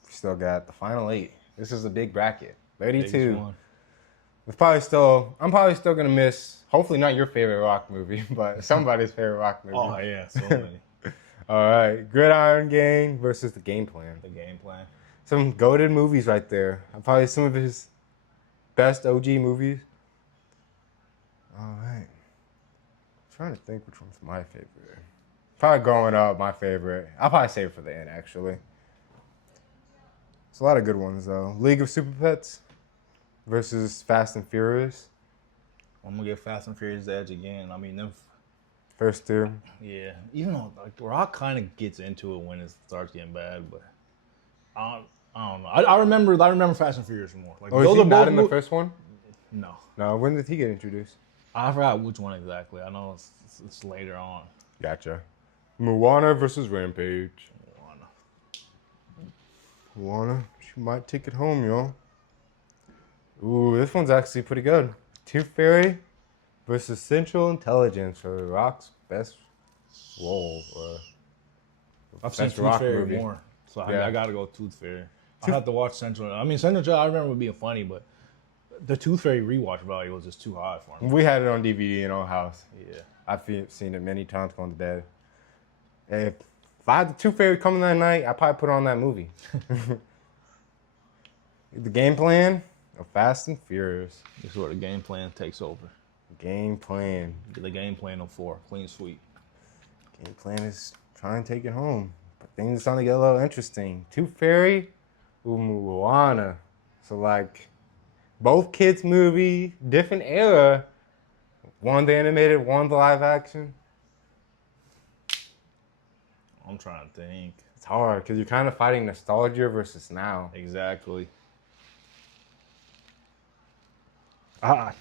still got the final 8. This is a big bracket. 32. Biggest one. I'm probably still gonna miss, hopefully not your favorite rock movie, but somebody's favorite rock movie. Oh yeah, so many. All right. Gridiron Gang versus The Game Plan. The Game Plan. Some goated movies right there. Probably some of his best OG movies. All right. Trying to think which one's my favorite. Probably growing up, my favorite. I'll probably save it for the end, actually. It's a lot of good ones, though. League of Super Pets versus Fast and Furious. I'm gonna get Fast and Furious edge again. I mean, them. First two. Yeah, even though like Rock kind of gets into it when it starts getting bad, but I don't know. I remember Fast and Furious more. Like Oh, is he not in the first one? No, No, when did he get introduced? I forgot which one exactly. I know it's later on. Gotcha. Moana versus Rampage. Moana, she might take it home, y'all. Ooh, this one's actually pretty good. Tooth Fairy versus Central Intelligence for The Rock's best role. I've seen best Tooth Rock Fairy movie. more, so Yeah. I gotta go Tooth Fairy. I have to watch Central. I mean, Central. I remember it being funny, but the Tooth Fairy rewatch value was just too high for me. We had it on DVD in our house. Yeah. I've seen it many times going to bed. If I had the Tooth Fairy coming that night, I'd probably put on that movie. The Game Plan of Fast and Furious. This is where the Game Plan takes over. Game Plan. The Game Plan of 4, clean sweep. Game Plan is trying to take it home. But things are starting to get a little interesting. Tooth Fairy, Moana. So like, both kids' movie, different era. One the animated, one the live action. I'm trying to think. It's hard because you're kind of fighting nostalgia versus now. Exactly. I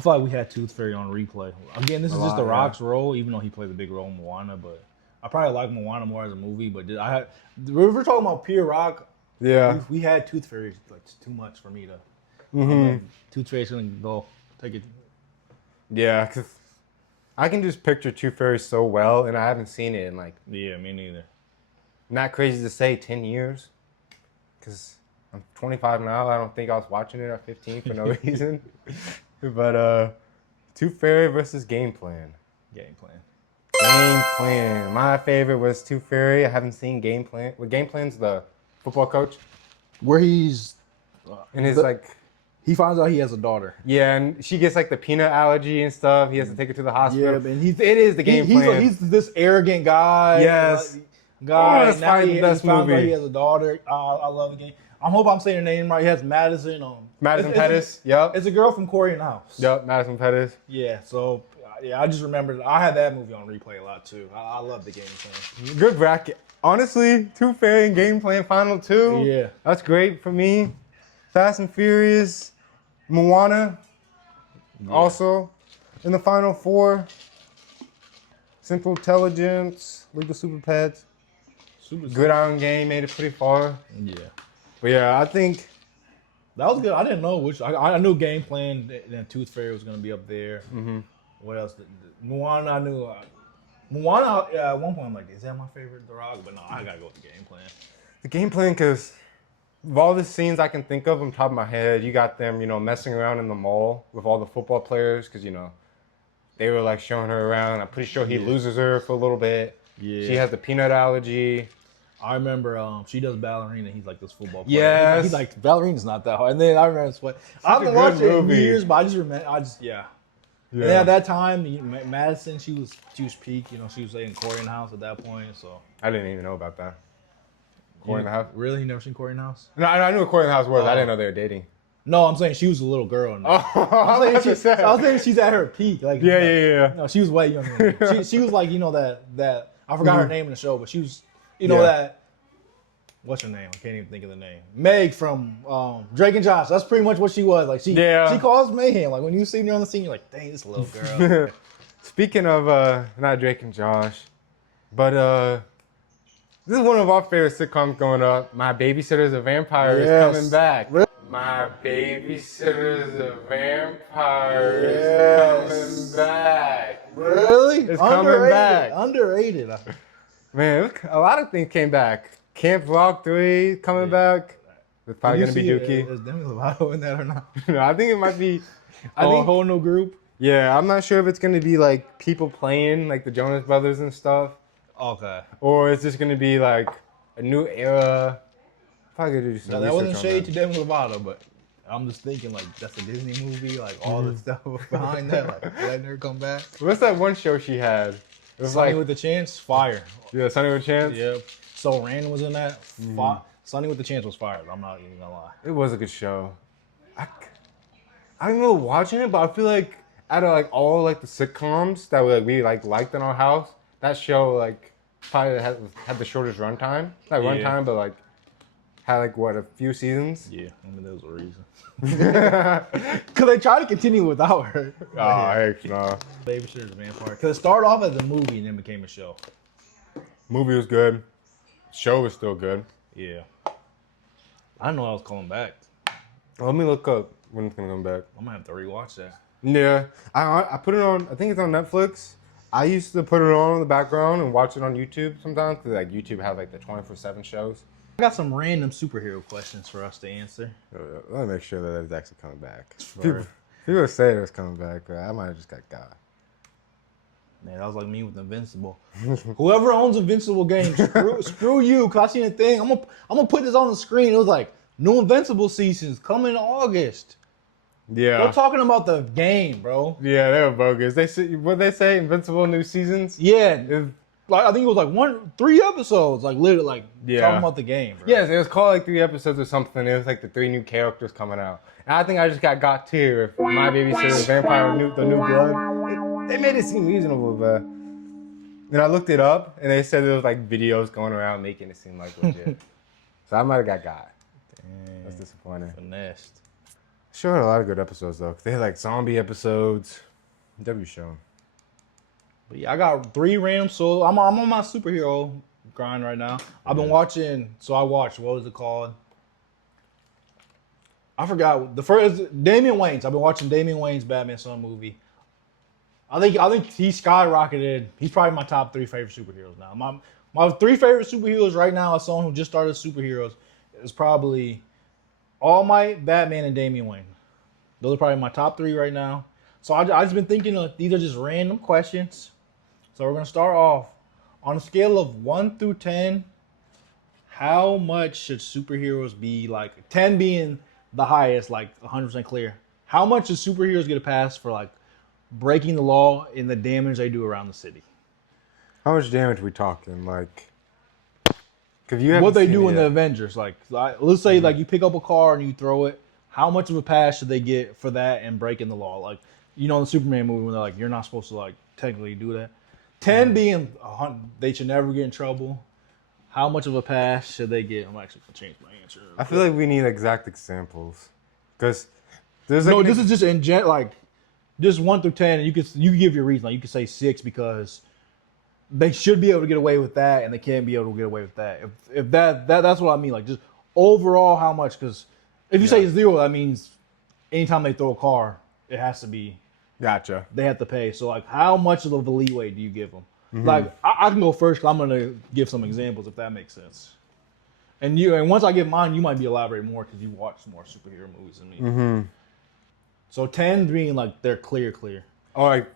feel like we had Tooth Fairy on replay. Again, this is just The Rock's role, even though he played a big role in Moana. But I probably like Moana more as a movie. But we're talking about pure Rock. Yeah. We had Tooth Fairy like too much for me to. Tooth Fairy's gonna go take it. Yeah, because I can just picture Tooth Fairy so well, and I haven't seen it in like, Yeah, me neither. not crazy to say, 10 years. Because I'm 25 now. I don't think I was watching it at 15 for no reason. But Tooth Fairy versus Game Plan. Game Plan. Game Plan. My favorite was Tooth Fairy. I haven't seen Game Plan. Well, Game Plan's the football coach. Where he's And his like, he finds out he has a daughter. yeah, and she gets like the peanut allergy and stuff. He has to take her to the hospital. Yeah, man. It is the game plan. He's this arrogant guy. Yes. Guy. That's Now probably the best he finds out movie. he has a daughter. I love the game. I hope I'm saying her name right. He has Madison. Madison Pettis. Yep. It's a girl from Korean House. Yep. Madison Pettis. Yeah. So yeah, I just remembered. I had that movie on replay a lot too. I love the game plan. Good bracket. Honestly, Tooth Fairy and Game Plan Final 2. Yeah. That's great for me. Fast and Furious. Moana. Yeah. Also in the Final 4. Central Intelligence. League of Super Pets. Good Iron Game made it pretty far. Yeah. But yeah, I think That was good. I didn't know which. I knew Game Plan and Tooth Fairy was gonna be up there. Mm-hmm. What else? Moana, I knew. Moana, at one point, I'm like, is that my favorite Dog? But no, I gotta go with the Game Plan. the Game Plan, because of all the scenes I can think of on top of my head, you got them, messing around in the mall with all the football players, because, they were like showing her around. I'm pretty sure he loses her for a little bit. Yeah. She has the peanut allergy. I remember she does ballerina. He's like this football player. Yes. He's like ballerina's not that hard. And then I remember I haven't a watched good it in movie. years, but I just remember. Yeah. And then at that time, Madison, she was peak. She was in Korean House at that point. So I didn't even know about that. Korean House? Really, you never seen Korean House? No, I knew what Korean House was. I didn't know they were dating. No, I'm saying she was a little girl. In that. Oh, I was saying she's at her peak. Like Yeah. No, she was way younger. Than me. She was like that. I forgot her name in the show, but she was that. What's her name? I can't even think of the name. Meg from Drake and Josh. That's pretty much what she was. Like she caused mayhem. Like when you see her on the scene, you're like, dang, this little girl. Speaking of not Drake and Josh, but this is one of our favorite sitcoms going up. My Babysitter's a Vampire is coming back. Really? My Babysitter's a Vampire is coming back. Really? It's coming back. Underrated. Man, look, a lot of things came back. Camp Rock 3 coming back. It's probably going to be Dookie. Is Demi Lovato in that or not? No, I think it might be. A whole new group? Yeah, I'm not sure if it's going to be like people playing like the Jonas Brothers and stuff. Okay. Or it's just going to be like a new era. Probably going to do some Now, that research wasn't on shade that. to Demi Lovato, but I'm just thinking like that's a Disney movie, like all the stuff behind that, like letting her come back. What's that one show she had? It was Sunny like, with the Chance, fire. yeah, Sunny with a Chance. Yep. So Rand was in that. Sunny with the Chance was fire. I'm not even gonna lie. It was a good show. I don't remember watching it, but I feel like out of like all like the sitcoms that we liked in our house, that show like probably had the shortest runtime. Not runtime, but like had like what, a few seasons. Yeah, I mean there was a reason. Cause they tried to continue without her. Oh heck no. Babysitter's Vampire. Cause it started off as a movie and then became a show. Movie was good. Show was still good. Yeah. I didn't know I was coming back. Let me look up when it's gonna come back. I'm gonna have to rewatch that. Yeah, I put it on. I think it's on Netflix. I used to put it on in the background and watch it on YouTube sometimes because like YouTube has like the 24/7 shows. I got some random superhero questions for us to answer. Let me make sure that it's actually coming back. Sure. People say it was coming back, but I might have just got God. Man, that was like me with Invincible. Whoever owns Invincible games, screw you. Cause I seen a thing. I'm gonna put this on the screen. It was like new Invincible seasons coming in August. Yeah. They're talking about the game, bro. Yeah, they were bogus. They say what they say, Invincible new seasons. Yeah, like I think it was like 3 episodes, like literally, like talking about the game. Bro. Yes, it was called like 3 episodes or something. It was like the 3 new characters coming out, and I think I just got too. If My Babysitter, Vampire, the New Blood, they made it seem reasonable, but then I looked it up, and they said there was like videos going around making it seem like legit. So I might have got. Dang, That's disappointing. finessed. Sure had a lot of good episodes though. They had like zombie episodes. W show. But yeah, I got 3 random solo. I'm on my superhero grind right now. I've been watching. So I watched. What was it called? I forgot the first. Damian Wayans. I've been watching Damian Wayans' Batman Son movie. I think he skyrocketed. He's probably my top 3 favorite superheroes now. My 3 favorite superheroes right now, as someone who just started superheroes, is probably All Might, Batman, and Damian Wayne. Those are probably my top 3 right now. So I just been thinking of these are just random questions. So we're gonna start off on a scale of 1 through 10. How much should superheroes be? Like 10 being the highest, like 100% clear. How much does superheroes get a pass for like breaking the law and the damage they do around the city? How much damage we talking? Like, cause you What haven't they seen do it in the yet. Avengers, like let's say like you pick up a car and you throw it. How much of a pass should they get for that and breaking the law? Like in the Superman movie when they're like, you're not supposed to like technically do that. 10 being they should never get in trouble. How much of a pass should they get? I'm actually gonna change my answer. I feel like we need exact examples, cause there's like No, this is just like just 1 through 10, and you can give your reason. Like you can say 6 because they should be able to get away with that, and they can't be able to get away with that. If that's what I mean. Like just overall, how much? Because if you say 0, that means anytime they throw a car, it has to be gotcha. they have to pay. So like, how much of the leeway do you give them? Like I can go first. 'Cause I'm gonna give some examples if that makes sense. And once I give mine, you might be elaborating more because you watch more superhero movies than me. So 10 being like they're clear. Oh, like,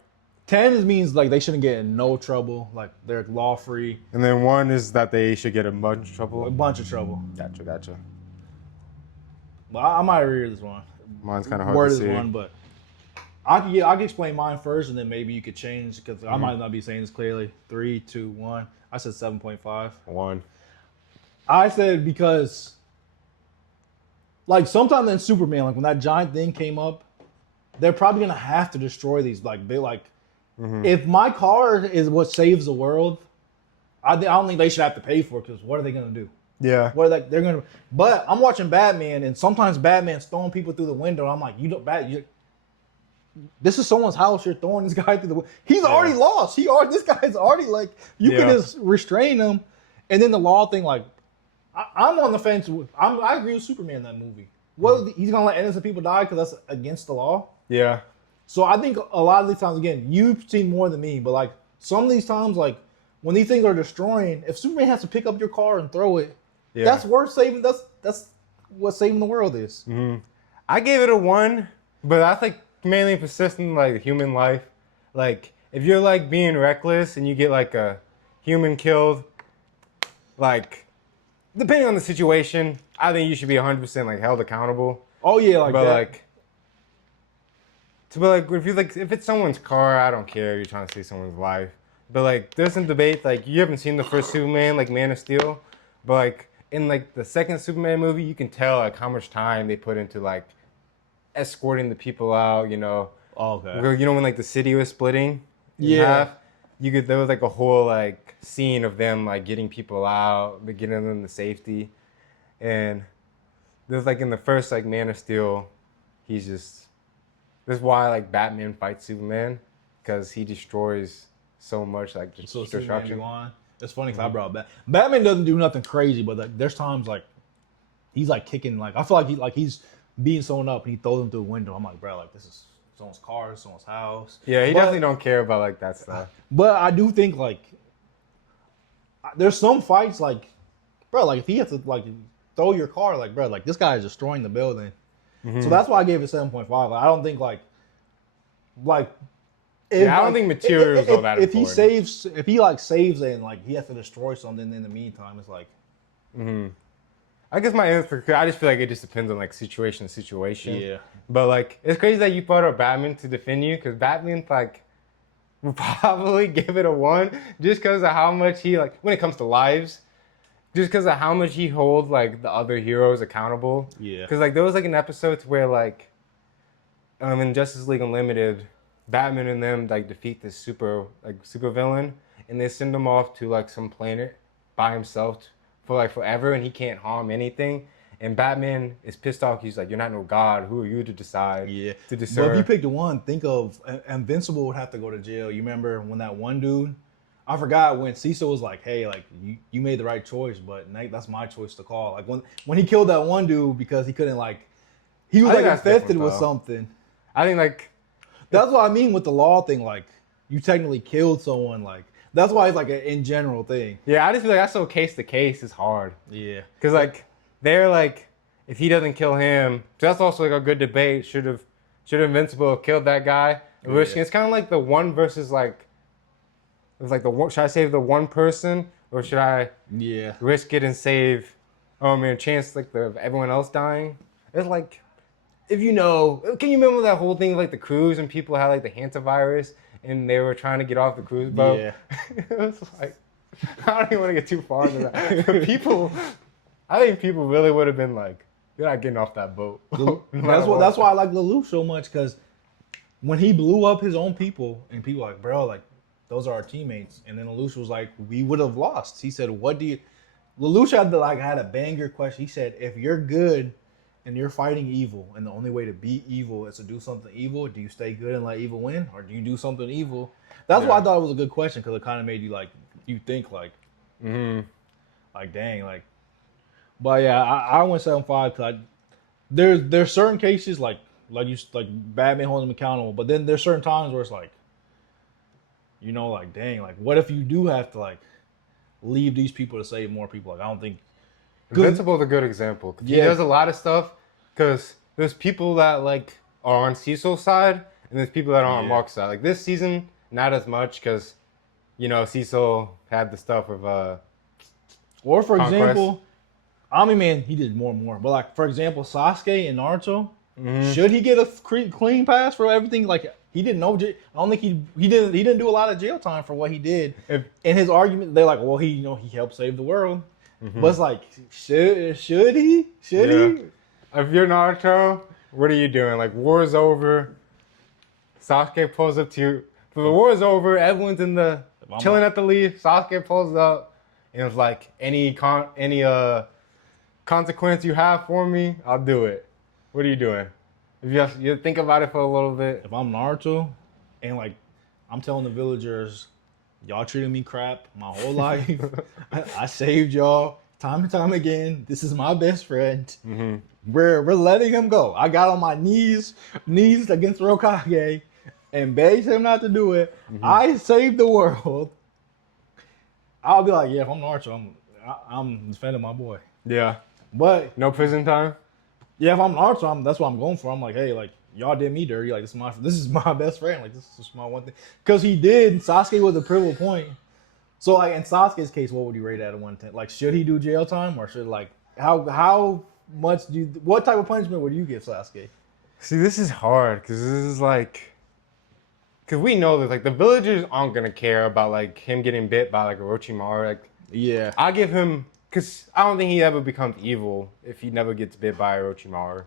10 means like they shouldn't get in no trouble, like they're law free, and then 1 is that they should get a bunch of a trouble. bunch of trouble. Gotcha. But I might read this one. Mine's kind of hard Word to is see. one, but I can explain mine first, and then maybe you could change because I might not be saying this clearly. 3, 2, 1. I said 7.5. 1. I said because like sometime in Superman, like when that giant thing came up, they're probably gonna have to destroy these. Like they like, if my car is what saves the world, I don't think they should have to pay for it because what are they gonna do? Yeah. What they're gonna? But I'm watching Batman, and sometimes Batman's throwing people through the window. And I'm like, this is someone's house. You're throwing this guy through the window. He's already lost. This guy's already like, you can just restrain him. And then the law thing, like, I'm on the fence. I agree with Superman in that movie. Well, he's gonna let innocent people die because that's against the law. Yeah. So I think a lot of these times, again, you've seen more than me, but like some of these times, like when these things are destroying, if Superman has to pick up your car and throw it, that's worth saving. That's what saving the world is. I gave it a 1, but that's like mainly persistent like human life. Like if you're like being reckless and you get like a human killed, like depending on the situation, I think you should be 100% like held accountable. Oh yeah, like But that. if it's someone's car, I don't care. You're trying to save someone's life. But like there's some debate. Like you haven't seen the first Superman, like Man of Steel, but like in like the second Superman movie, you can tell like how much time they put into like escorting the people out. You know, Okay. you know when like the city was splitting in Yeah. half, there was like a whole like scene of them like getting people out, getting them to safety, and there's like in the first like Man of Steel, this is why like Batman fights Superman because he destroys so much like just So Superman destruction. be on. It's funny because I brought Batman doesn't do nothing crazy, but like, there's times like he's like kicking like I feel like he's beating someone up and he throws them through a window. I'm like, bro, like this is someone's car, someone's house. Yeah, he But- definitely don't care about like that stuff. But I do think like there's some fights like, bro, like if he has to like throw your car, like bro, like this guy is destroying the building. So that's why I gave it 7.5. Like, I don't think like if, Yeah, I don't think material is all that if he important. saves it and like he has to destroy something in the meantime, it's like I guess my answer, I just feel like it just depends on like situation to situation. Yeah. But like, it's crazy that you brought up Batman to defend you because Batman like would probably give it a 1 just because of how much he like when it comes to lives, just because of how much he holds like the other heroes accountable. Yeah. Because like there was like an episode where like in Justice League Unlimited, Batman and them like defeat this super villain and they send him off to like some planet by himself for like forever and he can't harm anything. And Batman is pissed off. He's like, "You're not no god. Who are you to decide?" Yeah. To But discern. if you picked one, think of Invincible would have to go to jail. You remember when that one dude, I forgot when Cecil was like, "Hey, like you made the right choice, but Nate, that's my choice to call." Like when he killed that one dude because he couldn't like, he was I think like that's infested different, with though. something. I think like That's what I mean with the law thing. Like you technically killed someone. Like that's why it's like an in general thing. yeah, I just feel like that's so case to case is hard. Yeah. Because, like, they're like, if he doesn't kill him, so that's also like a good debate. Should Invincible have killed that guy? Yeah. It's kind of like the one versus like, it's like the one. Should I save the one person or should I Yeah. risk it and save? Chance like the everyone else dying. It's like, if you know, can you remember that whole thing of like the cruise and people had like the hantavirus and they were trying to get off the cruise boat? Yeah. It was like, I don't even want to get too far into that. But I think people really would have been like, you're not getting off that boat. That's why I like Lelouch so much, because when he blew up his own people and people were like, bro, like those are our teammates, and then Lelouch was like, we would have lost. He said, what do you? Lelouch had a banger question. He said, if you're good and you're fighting evil, and the only way to beat evil is to do something evil, do you stay good and let evil win, or do you do something evil? That's why I thought it was a good question, because it kind of made you like, you think like, like dang, like. But yeah, I went 7-5 because there's certain cases like Batman holding him accountable, but then there's certain times where it's like, you know, like dang, like what if you do have to like leave these people to save more people? Like I don't think. Invincible's a good example. He does a lot of stuff because there's people that like are on Cecil's side and there's people that are on Mark's side. Like this season, not as much because, you know, Cecil had the stuff with or for Conquest. example, Man, he did more and more. But like for example, Sasuke and Naruto, should he get a clean pass for everything? Like he didn't know. I don't think he didn't do a lot of jail time for what he did. In his argument, they're like, well, he helped save the world. But it's like, should he? Should he? If you're Naruto, what are you doing? Like, war's over. Sasuke pulls up to you. So the war's over. Everyone's chilling at the leaf. Sasuke pulls up, and it's like, any consequence you have for me, I'll do it. What are you doing? If you think about it for a little bit. If I'm Naruto, and like, I'm telling the villagers, y'all treated me crap my whole life. I saved y'all time and time again. This is my best friend. We're letting him go. I got on my knees against Hokage and begged him not to do it. I saved the world. I'll be like, yeah, if I'm Naruto, I'm defending my boy. Yeah. But no prison time. Yeah, if I'm Naruto, that's what I'm going for. I'm like, hey, like y'all did me dirty. Like this is my best friend. Like this is my one thing. Because he did. Sasuke was a pivotal point. So like in Sasuke's case, what would you rate out of 1 to 10? Like should he do jail time, or should like how much what type of punishment would you give Sasuke? See, this is hard because this is like, because we know that like the villagers aren't gonna care about like him getting bit by like Orochimaru. Like yeah, I give him, because I don't think he ever becomes evil if he never gets bit by Orochimaru.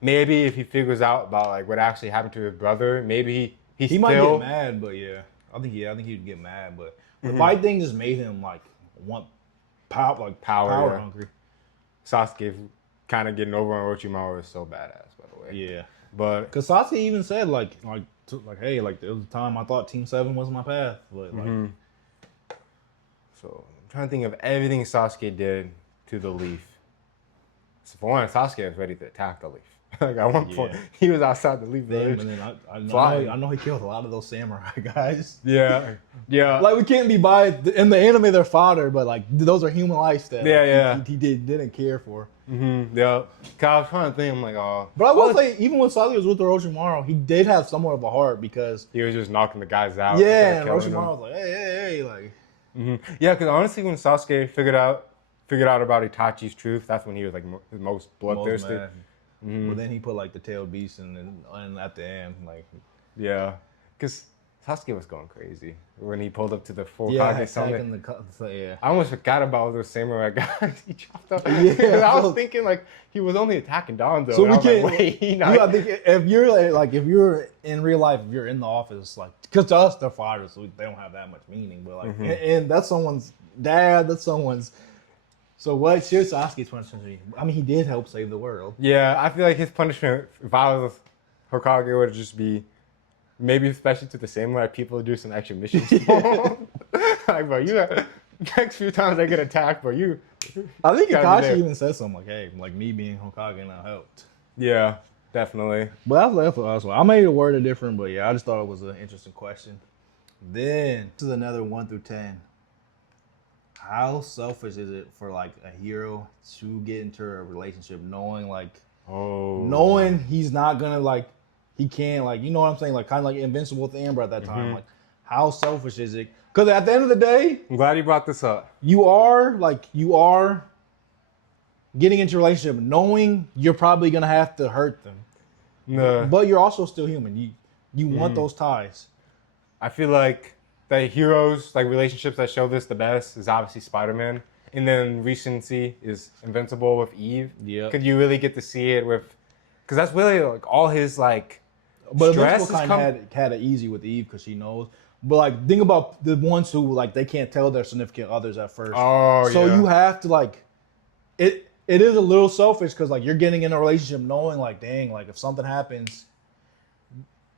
Maybe if he figures out about like what actually happened to his brother, maybe he still might get mad. But yeah, I think he'd get mad. But the fight thing just made him like want power yeah. hungry. Sasuke kind of getting over on Orochimaru is so badass, by the way. Yeah, but because Sasuke even said like hey, like there was a time I thought Team 7 was my path, but like. So I'm trying to think of everything Sasuke did to the leaf. So for one, Sasuke was ready to attack the leaf. Like at one point, he was outside the leaf village. And then I know he killed a lot of those samurai guys. Yeah. Like we can't be biased. In the anime, they're fodder, but like those are human life that he didn't care for. Yeah. Cause I was trying to think, I'm like, oh. But I will say, even when Sasuke was with Orochimaru, he did have somewhat of a heart because he was just knocking the guys out. Yeah, and Orochimaru was like, hey, like. Yeah, because honestly, when Sasuke figured out about Itachi's truth, that's when he was like his most bloodthirsty. But then he put like the tailed beast and at the end, like. Yeah, because Sasuke was going crazy when he pulled up to the full Kage summit. Yeah. I almost forgot about those samurai guys he chopped up. Yeah, I was thinking like he was only attacking Danzo. So we can't. Like, wait, I think if you're in real life, if you're in the office, like, because to us they're fighters, so they don't have that much meaning. But like, and that's someone's dad. That's someone's. So what should Sasuke's punishment be? I mean, he did help save the world. Yeah, I feel like his punishment, if I was Hokage, would just be maybe, especially to the samurai, people do some extra missions. Like, bro, next few times they get attacked, bro, I think Kakashi even said something like, "Hey, like me being Hokage now helped." Yeah, definitely. But that's what I made it worded different, but yeah, I just thought it was an interesting question. Then this is another 1 through 10. How selfish is it for like a hero to get into a relationship knowing he's not gonna like, he can't, like, you know what I'm saying, like kind of like Invincible with Amber at that time. Like, how selfish is it? Because at the end of the day, I'm glad you brought this up. You are getting into a relationship knowing you're probably gonna have to hurt them, No. but you're also still human. You want those ties. I feel like the heroes, like relationships that show this the best is obviously Spider-Man. And then recency is Invincible with Eve. Yeah. Could you really get to see it with, because that's really like all his like But stress Invincible is kind of had it easy with Eve because she knows. But like, think about the ones who like they can't tell their significant others at first. Oh, so yeah. you have to like, it is a little selfish because like you're getting in a relationship knowing like, dang, like if something happens,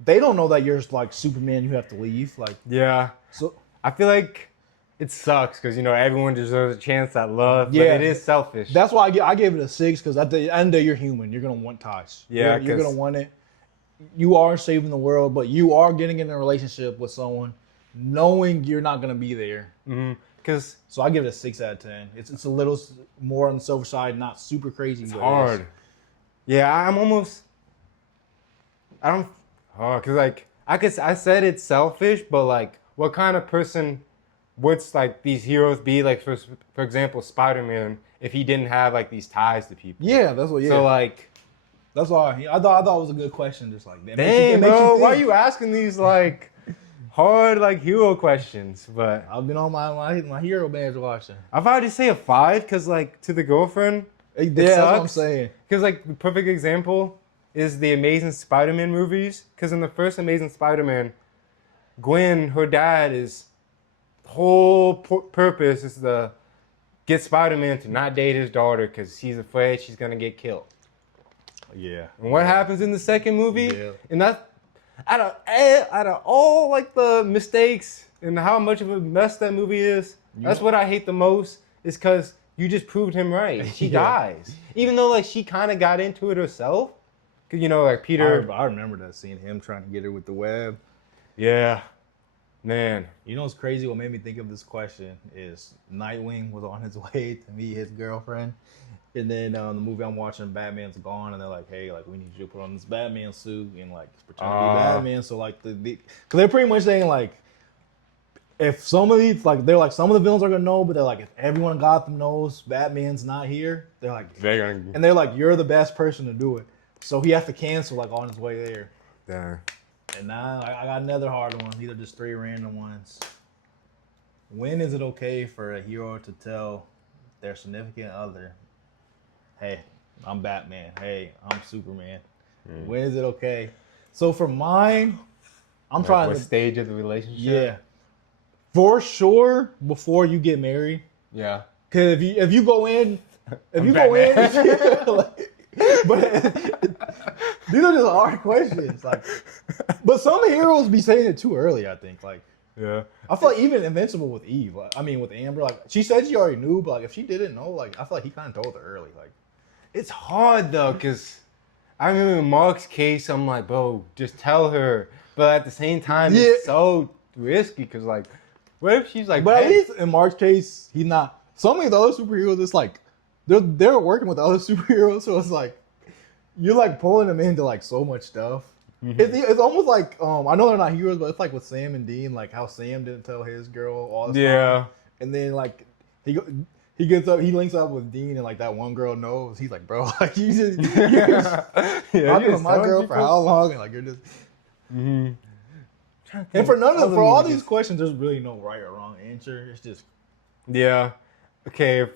they don't know that you're like Superman. You have to leave. Like, Yeah. so I feel like it sucks because, you know, everyone deserves a chance at love. Yeah. But it is selfish. that's why I gave it a 6 because at the end of the day, you're human. You're gonna want ties. Yeah, you're 'cause- gonna want it. You are saving the world, but you are getting in a relationship with someone knowing you're not gonna be there. Because So I give it a 6 out of 10. It's a little more on the silver side, not super crazy. it's but hard. Yeah, I'm almost. I don't. Oh, because like I said it's selfish, but like, what kind of person would like these heroes be? Like for example, Spider-Man, if he didn't have like these ties to people. Yeah, that's what. Yeah, So like, that's why I thought it was a good question. Just like that. dang, bro, why are you asking these like hard like hero questions? But I've been on my hero binge watching. I've already say a 5 because like to the girlfriend. Yeah, that's what I'm sucks. saying. Because like the perfect example is the Amazing Spider-Man movies. Because in the first Amazing Spider-Man, Gwen, her dad is whole purpose is to get Spider-Man to not date his daughter because he's afraid she's gonna get killed. Yeah. And what happens in the second movie? Yeah. And that out of all like the mistakes and how much of a mess that movie is, that's what I hate the most. Is because you just proved him right. She Yeah. dies, even though like she kind of got into it herself. Cause you know like Peter. I remember that scene, him trying to get her with the web. Yeah, man. You know what's crazy? What made me think of this question is Nightwing was on his way to meet his girlfriend. And then the movie I'm watching, Batman's gone, and they're like, "Hey, like we need you to put on this Batman suit and like pretend to be Batman." So like because they're pretty much saying like, if some of these like they're like some of the villains are gonna know, but they're like if everyone in Gotham knows Batman's not here, they're like, and they're like, you're the best person to do it. So he has to cancel like on his way there. Damn. And now I got another hard one. These are just 3 random ones. When is it okay for a hero to tell their significant other, "Hey, I'm Batman. Hey, I'm Superman"? When is it okay? So for mine, I'm Like, trying what to stage of the relationship? yeah, for sure before you get married. Yeah. Because if you go in, like, but these are just hard questions. Like, but some heroes be saying it too early. I think. Like, Yeah. I feel like even Invincible with Eve. Like, I mean, with Amber. Like, she said she already knew, but like, if she didn't know, like, I feel like he kind of told her early. Like, It's hard though, cause I remember in Mark's case, I'm like, bro, just tell her. But at the same time, Yeah. it's so risky, cause like, what if she's like, but at hey, least in Mark's case, he's not. Some of the other superheroes, it's like they're working with other superheroes, so it's like you're like pulling them into like so much stuff. It's almost like I know they're not heroes, but it's like with Sam and Dean, like how Sam didn't tell his girl all the yeah, time, and then like he gets up, he links up with Dean, and like that one girl knows. He's like, bro, like you just yeah, I've been with my girl for how long, and like you're just. And for for all these questions, there's really no right or wrong answer. It's just yeah, okay,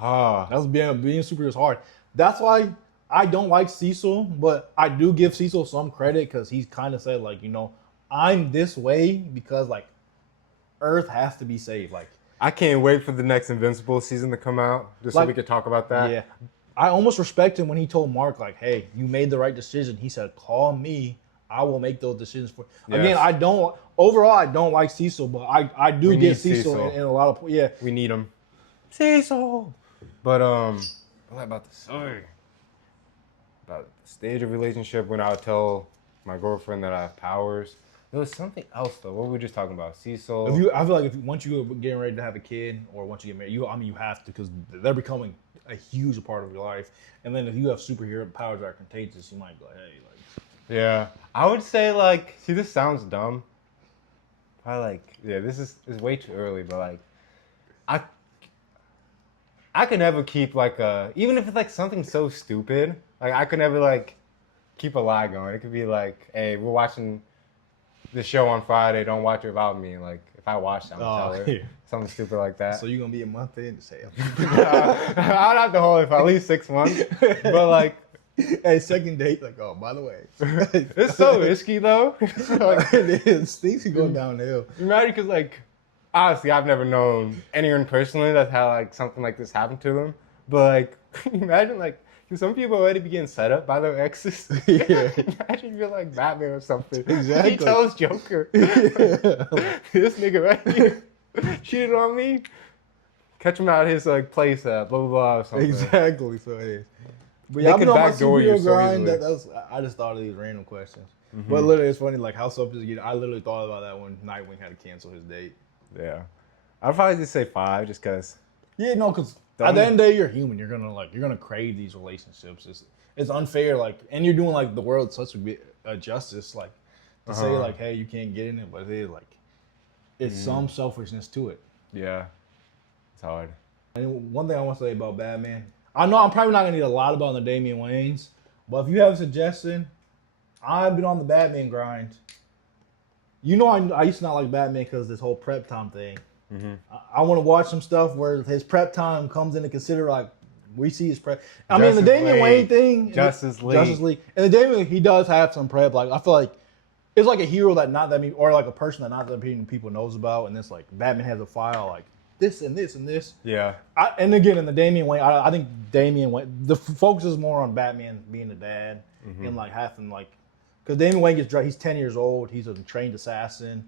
that's being superhero is hard. That's why I don't like Cecil, but I do give Cecil some credit because he's kind of said like, you know, I'm this way because like Earth has to be saved. Like I can't wait for the next Invincible season to come out, just so Like- we could talk about that. yeah, I almost respect him when he told Mark like, hey, you made the right decision. He said, call me. I will make those decisions for. Yes. Again, I don't like Cecil, but I do We get need Cecil Cecil. in a lot of yeah. We need him. Cecil. But what about the story? About the stage of relationship when I would tell my girlfriend that I have powers. There was something else though. What were we just talking about? Cecil. I feel like if once you're getting ready to have a kid or once you get married, you have to because they're becoming a huge part of your life. And then if you have superhero powers that are contagious, you might be like, hey, like. Yeah, I would say like, see, this sounds dumb. Probably like, yeah, this is way too early, but like, I could never keep like even if it's like something so stupid, like I could never like keep a lie going. It could be like, hey, we're watching the show on Friday. Don't watch it without me. Like if I watch it, I'm gonna tell her yeah. something stupid like that. So you're gonna be a month in to say, I'd have to hold it for at least 6 months. But like, hey, second date, like, oh, by the way, it's so risky though. Like, it is. Things can go downhill. imagine because like, honestly, I've never known anyone personally that's had like something like this happen to them. But like, imagine like. Some people already be getting set up by their exes. Yeah. Imagine you're like Batman or something. Exactly. He tells Joker, this nigga right here cheated on me. Catch him out his like place at blah blah blah or something. Exactly. So it is. But They yeah, I've can been on my backdoor you superhero so grind. easily. I just thought of these random questions. But literally, it's funny. Like how selfish you get. I literally thought about that when Nightwing had to cancel his date. Yeah, I'd probably just say 5, just cause. Yeah, no, because at the end of the day, you're human. You're gonna crave these relationships. It's unfair. Like, and you're doing like the world such a justice. Like to say like, hey, you can't get in it, but it is like, it's some selfishness to it. Yeah, it's hard. And one thing I want to say about Batman, I know I'm probably not gonna need a lot about the Damian Wayans, but if you have a suggestion, I've been on the Batman grind. You know, I used to not like Batman because this whole prep time thing. I want to watch some stuff where his prep time comes into consider. Like we see his prep. I mean, the Damian Wayne thing, Justice League, and the Damian, he does have some prep. Like I feel like it's like a hero that not that many, or like a person that not that many people knows about. And it's like Batman has a file like this and this and this. Yeah. And again, in the Damian Wayne, I think Damian Wayne, the focus is more on Batman being the dad and like having like, because Damian Wayne gets dressed. He's 10 years old. He's a trained assassin.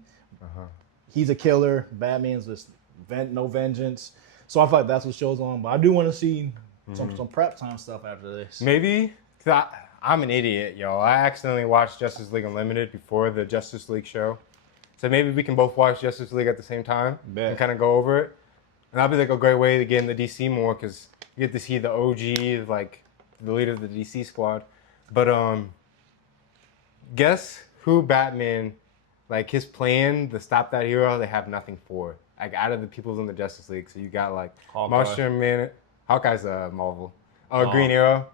He's a killer. Batman's this no vengeance. So I feel like that's what show's on. But I do want to see some prep time stuff after this. Maybe, cause I'm an idiot, yo. I accidentally watched Justice League Unlimited before the Justice League show. So maybe we can both watch Justice League at the same time and kind of go over it. And that'll be like a great way to get in the DC more because you get to see the OG, like the leader of the DC squad. But guess who Batman, like his plan to stop that hero, they have nothing for. Like out of the people in the Justice League. So you got like Martian Man, Hawkeye's Marvel. Green Arrow.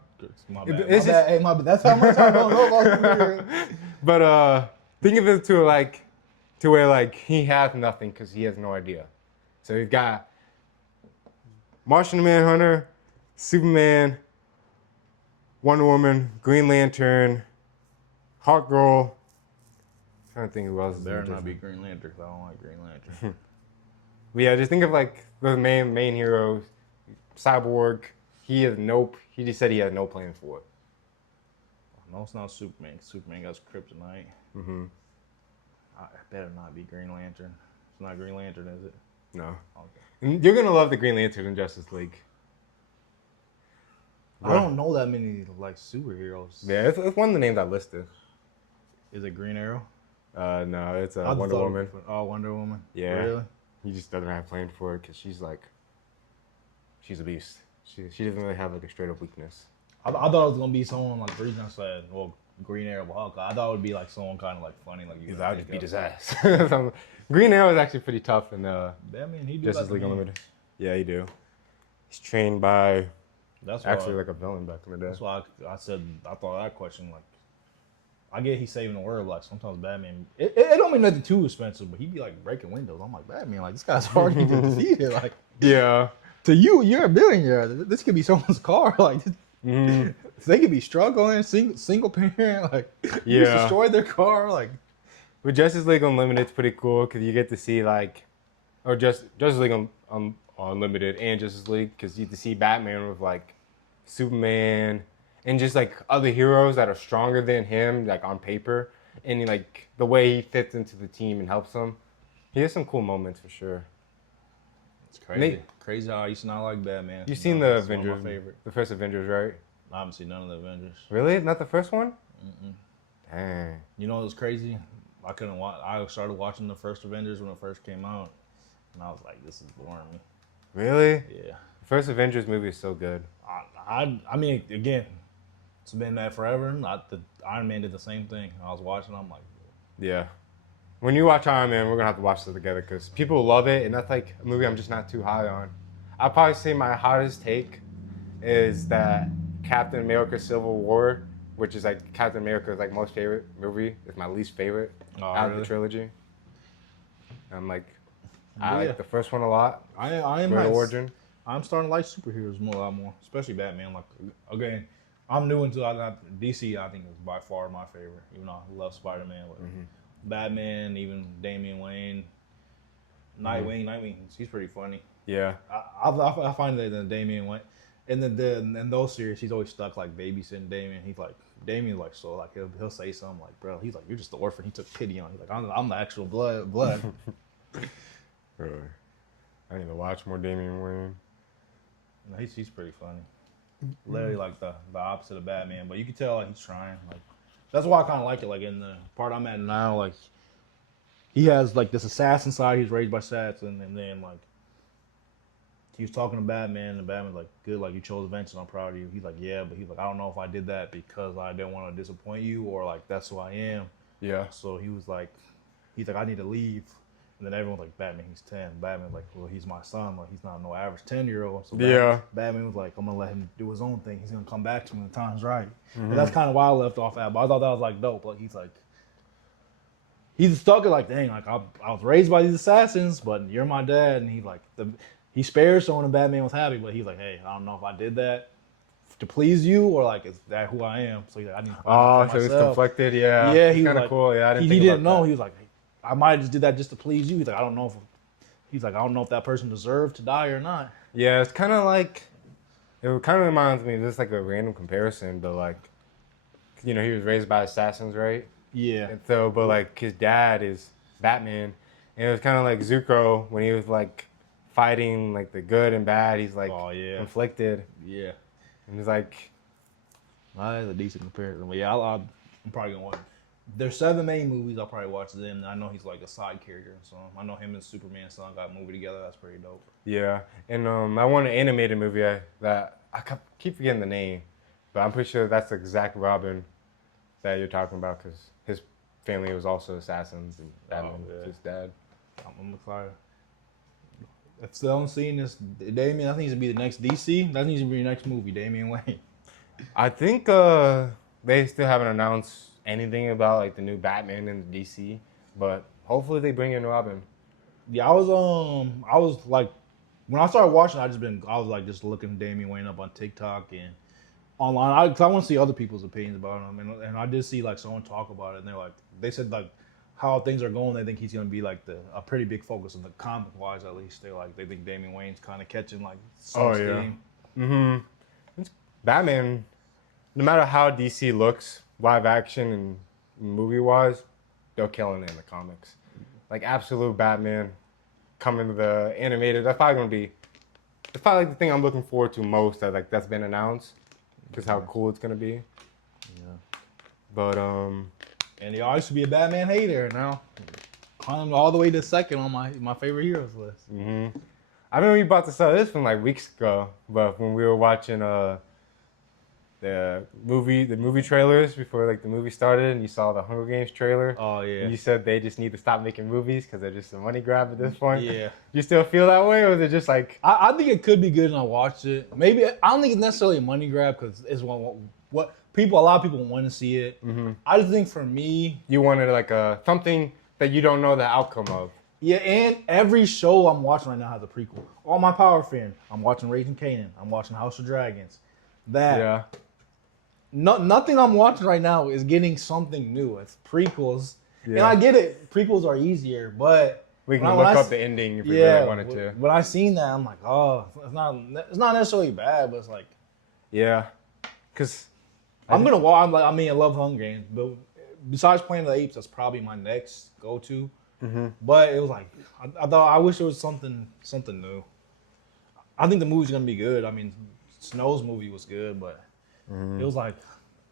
My bad. Hey, my bad. That's how much I don't know about superheroes. But think of it to where like he has nothing because he has no idea. So he's got Martian Manhunter, Superman, Wonder Woman, Green Lantern, Hawkgirl. I'm trying to think who else. Better not be Green Lantern because I don't like Green Lantern. But yeah, just think of like the main heroes. Cyborg. He just said he had no plan for it. No, it's not Superman. Superman got kryptonite. I better not be Green Lantern. It's not Green Lantern, is it? No. Okay. And you're gonna love the Green Lantern in Justice League. I don't know that many like superheroes. Yeah, it's one of the names I listed. Is it Green Arrow? No, it's Wonder Woman. Oh, Wonder Woman. Yeah. Really? He just doesn't have a plan for it because she's a beast. She doesn't really have like a straight up weakness. I thought it was gonna be someone like the reason I said, well, Green Arrow, Hawkeye. I thought it would be like someone kind of like funny, like you. I'll just beat his ass. Green Arrow is actually pretty tough in Batman, he do Justice like League Unlimited. Yeah, you do. He's trained by that's actually like a villain back in the day. That's why I said I thought that question like. I get he's saving the world. Like sometimes Batman, it don't mean nothing too expensive, but he'd be like breaking windows. I'm like Batman, like this guy's hard to get defeated. Like Yeah. to you, you're a billionaire. This could be someone's car. Like they could be struggling, single parent. Like you just destroyed their car. Like But Justice League Unlimited's pretty cool because you get to see like, or Justice League Unlimited and Justice League because you get to see Batman with like Superman. And just like other heroes that are stronger than him, like on paper, and like the way he fits into the team and helps them. He has some cool moments for sure. It's crazy. Crazy how I used to not like Batman. You've seen the Avengers, one of my favorite. The first Avengers, right? I haven't seen none of the Avengers. Really? Not the first one? Mm-mm. Dang. You know what was crazy? I couldn't watch. I started watching the first Avengers when it first came out, and I was like, "This is boring me." Really? Yeah. The first Avengers movie is so good. I mean, again, it's been that forever. The Iron Man did the same thing. I was watching. I'm like, Yeah. When you watch Iron Man, we're gonna have to watch it together because people love it, and that's like a movie I'm just not too high on. I'll probably say my hottest take is that Captain America Civil War, which is like Captain America's like most favorite movie, is my least favorite out of the trilogy. I'm like, I like the first one a lot. I am Red Origin. I'm starting to like superheroes a lot more, especially Batman. Like again, I'm new into DC. I think is by far my favorite. Even though I love Spider-Man, but Batman, even Damian Wayne, Nightwing. He's pretty funny. Yeah, I find that in Damian Wayne, in those series, he's always stuck like babysitting Damian. Damian's like so like he'll say something like, bro, he's like, you're just the orphan. He took pity on. He's like, I'm the actual blood. Really, I need to watch more Damian Wayne. No, he's pretty funny. Literally like the opposite of Batman, but you can tell like he's trying. Like that's why I kind of like it. Like in the part I'm at now, like he has like this assassin side. He's raised by assassins, and then like he was talking to Batman, and Batman's like, "Good, like you chose vengeance. I'm proud of you." He's like, "Yeah," but he's like, "I don't know if I did that because I didn't want to disappoint you, or like that's who I am." Yeah. So he's like, "I need to leave." And then everyone's like, Batman, he's 10. Batman's like, well, he's my son. Like, he's not no average 10-year-old. So Batman was like, I'm going to let him do his own thing. He's going to come back to me when the time's right. And that's kind of why I left off at. But I thought that was, like, dope. Like, he's stuck at, like, dang, like, I was raised by these assassins, but you're my dad. And he's like, he spared someone and Batman was happy. But he's like, hey, I don't know if I did that to please you or, like, is that who I am? So he's like, I need to find out for myself. So he's conflicted, yeah. Yeah, he's kind of like, cool. Yeah, I didn't think he didn't about know. that. He was like, I might have just did that just to please you. He's like, I don't know if that person deserved to die or not. Yeah, it's kind of like, it kind of reminds me, this is like a random comparison, but like, he was raised by assassins, right? Yeah. And so, but like his dad is Batman, and it was kind of like Zuko when he was like fighting like the good and bad. He's like conflicted. Yeah. And he's like, that's a decent comparison. But yeah, I'm probably gonna watch. There's 7 main movies. I'll probably watch them. I know he's like a side character, so I know him and Superman's son got a movie together. That's pretty dope. Yeah, and I want an animated movie that I keep forgetting the name, but I'm pretty sure that's the exact Robin that you're talking about because his family was also assassins and Batman was his dad. I'm excited. If still haven't seen this, Damian, that needs to be the next DC. That needs to be the next movie, Damian Wayne. I think they still haven't announced anything about like the new Batman in the DC, but hopefully they bring in Robin. Yeah, I was like, when I started watching, I was like just looking Damian Wayne up on TikTok and online. I want to see other people's opinions about him, and I did see like someone talk about it, and they said like how things are going. They think he's gonna be like a pretty big focus in the comic wise at least. They think Damian Wayne's kind of catching like some steam. It's Batman. No matter how DC looks, live action and movie wise, they'll kill it in the comics. Like absolute Batman coming to the animated. That's probably like the thing I'm looking forward to most. That's been announced, because how cool it's gonna be. Yeah. But and I used to be a Batman hater. Now climbed all the way to second on my favorite heroes list. I remember you brought this up. This from like weeks ago, but when we were watching the movie trailers before like the movie started, and you saw the Hunger Games trailer. Oh yeah. You said they just need to stop making movies because they're just a money grab at this point. Yeah. You still feel that way, or is it just like? I think it could be good, and I watched it. Maybe I don't think it's necessarily a money grab because it's what a lot of people want to see it. I just think for me, you wanted like something that you don't know the outcome of. Yeah, and every show I'm watching right now has a prequel. All my Power fan, I'm watching Raising Kanan. I'm watching House of Dragons. Nothing I'm watching right now is getting something new. It's prequels. Yeah. And I get it. Prequels are easier, but we can look up the ending if we really wanted to. When I seen that, I'm like, oh, it's not necessarily bad, but it's like, yeah, because I'm gonna watch. I love Hunger Games, but besides Planet of the Apes, that's probably my next go-to. But it was like, I wish it was something new. I think the movie's gonna be good. I mean, Snow's movie was good, but it was like,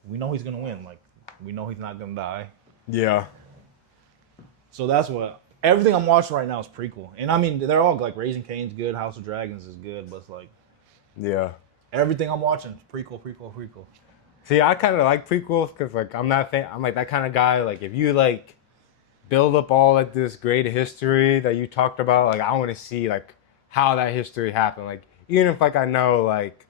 we know he's gonna win. Like, we know he's not gonna die. Yeah. So that's what everything I'm watching right now is prequel, and I mean they're all like Raising Kane's good, House of Dragons is good, but it's like, yeah, everything I'm watching is prequel. See, I kind of like prequels because like I'm like that kind of guy. Like if you like build up all like this great history that you talked about, like I want to see like how that history happened. Like even if like I know like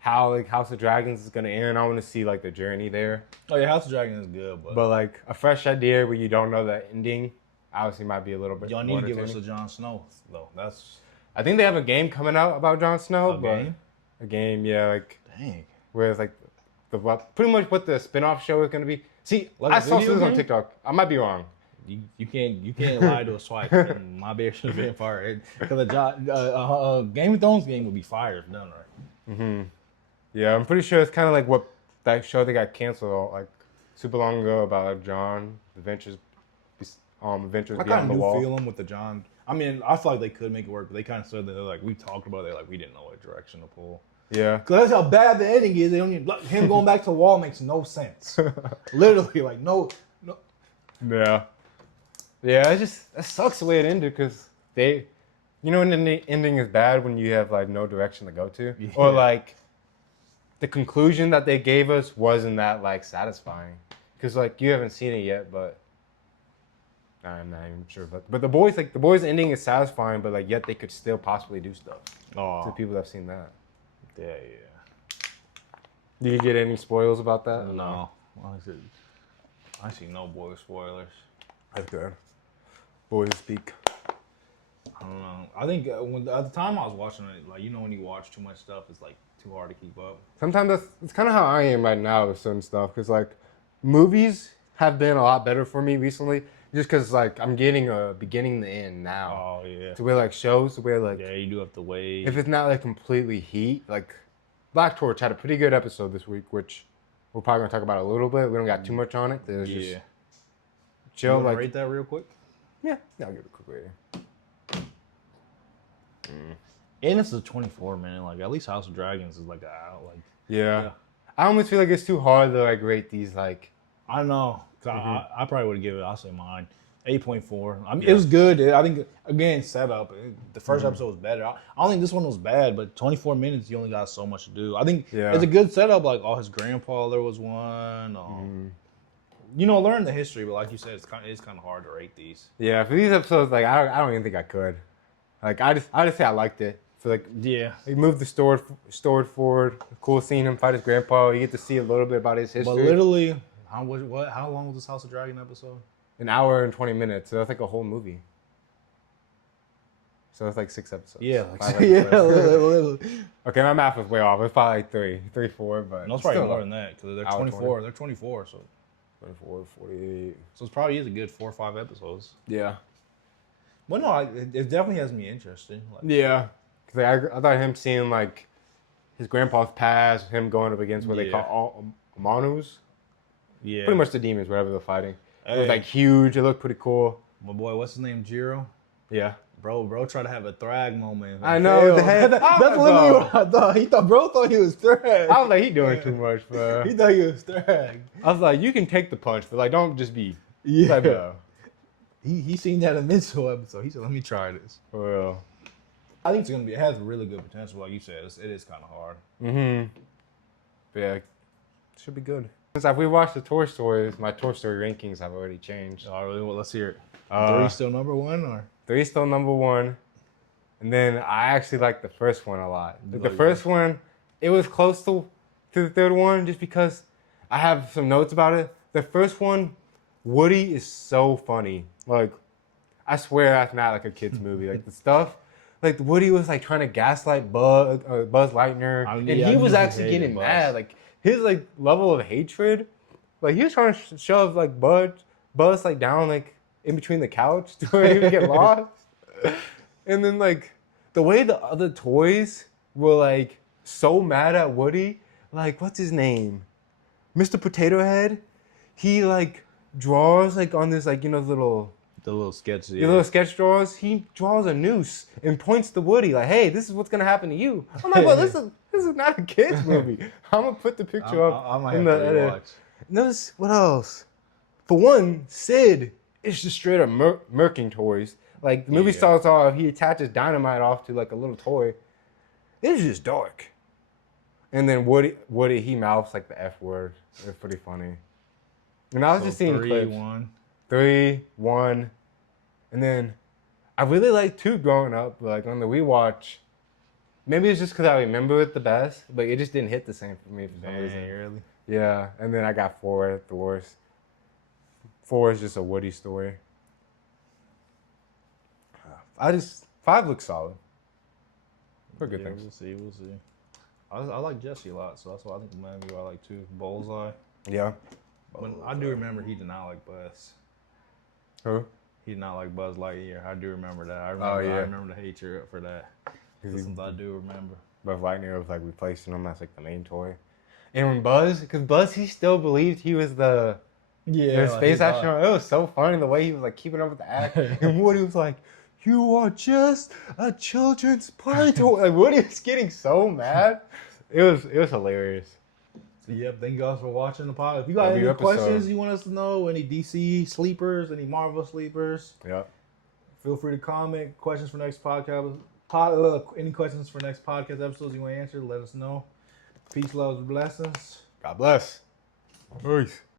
how like House of Dragons is gonna end, I want to see like the journey there. Oh yeah, House of Dragon is good, But like a fresh idea where you don't know the ending, obviously might be a little bit. y'all more need to give us a entertaining. Jon Snow though. That's I think they have a game coming out about Jon Snow. a but game. A game, yeah, like Dang. where it's like pretty much what the spin-off show is gonna be. See, Like I a saw video this on game? TikTok. I might be wrong. You can't lie to a swipe. My bear should have been fired because a Game of Thrones game would be fired if done right. Yeah, I'm pretty sure it's kind of like what that show that got canceled like super long ago about like John Adventures I kind Beyond of the do Wall. feel them with the John. I mean, I feel like they could make it work, but they kind of said that like we talked about it, like we didn't know what direction to pull. Yeah, Cause that's how bad the ending is. They don't even, like, him going back to the wall makes no sense. Literally, like no. yeah. It sucks the way it ended because they, when the ending is bad when you have like no direction to go to, Yeah. or like the conclusion that they gave us wasn't that like satisfying because like you haven't seen it yet, but I'm not even sure. But the boys ending is satisfying, but like yet they could still possibly do stuff. Oh, To people that have seen that. yeah. Did you get any spoils about that? No, I see no boy spoilers. That's good. Boys speak. I don't know. I think at the time I was watching it, like when you watch too much stuff, it's like too hard to keep up. Sometimes it's kind of how I am right now with certain stuff. Because like movies have been a lot better for me recently. Just because like I'm getting a beginning to end now. Oh yeah. To where like shows, to where like Yeah, you do have to wait. if it's not like completely heat, like Black Torch had a pretty good episode this week, which we're probably gonna talk about a little bit. We don't got too much on it. It's just You chill. wanna Like rate that real quick? yeah, I'll give it a quick rating. And it's a 24-minute. Like at least House of Dragons is like Yeah. Yeah. I almost feel like it's too hard to like rate these like. I don't know. 'Cause I probably would give it. I'll say mine 8.4. I mean, Yeah. it was good. I think again setup. The first episode was better. I don't think this one was bad, but 24 minutes you only got so much to do. I think Yeah. it's a good setup. Like his grandpa, there was one. Learn the history, but like you said, it's kind of hard to rate these. Yeah, for these episodes, like I don't even think I could. Like I just say I liked it. So like Yeah. he moved the story forward. Cool seeing him fight his grandpa. You get to see a little bit about his history. But literally, how long was this House of Dragon episode? An hour and 20 minutes. So that's like a whole movie. So it's like 6 episodes. Yeah, 5 yeah, episodes. literally. Okay, my math was way off. It's probably like 3, 4, but No, it's probably still, more than that because they're hour 24. 20. They're 24, so 24, 48. it probably is a good 4 or 5 episodes. Yeah. But no, it definitely has me interested. Like, Yeah. Because I thought him seeing like his grandpa's past, him going up against what they Yeah. call Manus. yeah, Pretty much the demons, whatever they're fighting. It was Hey. like huge. It looked pretty cool. My boy, what's his name? Jiro. Yeah. Bro tried to have a Thrag moment. I know, the head- That's Oh, literally bro. what I thought. Bro thought he was Thrag. I was like, he doing too much, bro. He thought he was Thrag. I was like, you can take the punch, but like, don't just be. Yeah. Like, bro. He seen that in Mitchell episode. He said, "Let me try this." For real. I think it has really good potential. Like you said, it is kind of hard. But yeah, it should be good. Since I've rewatched the Toy Stories, my Toy Story rankings have already changed. All right, well, let's hear it. 3 Uh, still number 1, or 3 still number 1. And then I actually like the first one a lot. Like the Like first one, it was close to the third one just because I have some notes about it. The first one, Woody is so funny. Like, I swear that's not like a kid's movie. Like the stuff, like Woody was like trying to gaslight Buzz Lightyear, I mean, and yeah, I he was knew he actually hated getting Buzz. mad. Like his like level of hatred, like he was trying to shove like Buzz like down like in between the couch to where he would get lost. And then like the way the other toys were like so mad at Woody, like what's his name, Mr. Potato Head, he like draws like on this like little. the little sketch. Your little sketch drawers, he draws a noose and points to Woody like, "Hey, this is what's gonna happen to you." I'm like, "Well, this is not a kids movie." I'm gonna put the picture up I might in have the to edit. rewatch. Notice what else? For one, Sid is just straight up murking toys. Like the movie Yeah. starts off, he attaches dynamite off to like a little toy. It's just dark. And then Woody, he mouths like the F word. It's pretty funny. And I was just seeing 3, clips. 1. 3, 1, and then I really liked 2 growing up. But like on the rewatch, Maybe it's just because I remember it the best, but it just didn't hit the same for me for some reason. Really? Yeah, and then I got 4 at the worst. 4 is just a Woody story. 5 looks solid. For good things. We'll see. I like Jesse a lot, so that's why I think the movie I like too. Bullseye. Yeah. But I do remember he did not like Buzz. Who? He did not like Buzz Lightyear. I do remember that. I remember the hatred for that. That's something I do remember. Buzz Lightyear was like replacing him as like the main toy. And when Buzz, he still believed he was the space astronaut. It was so funny the way he was like keeping up with the act. And Woody was like, "You are just a children's play toy." Like Woody was getting so mad. It was hilarious. So yep, thank you guys for watching the pod. If you got Every any episode. questions you want us to know, any DC sleepers, any Marvel sleepers, Yep. feel free to comment. Questions for next podcast. Any questions for next podcast episodes you want to answer, let us know. Peace, love, and blessings. God bless. Peace.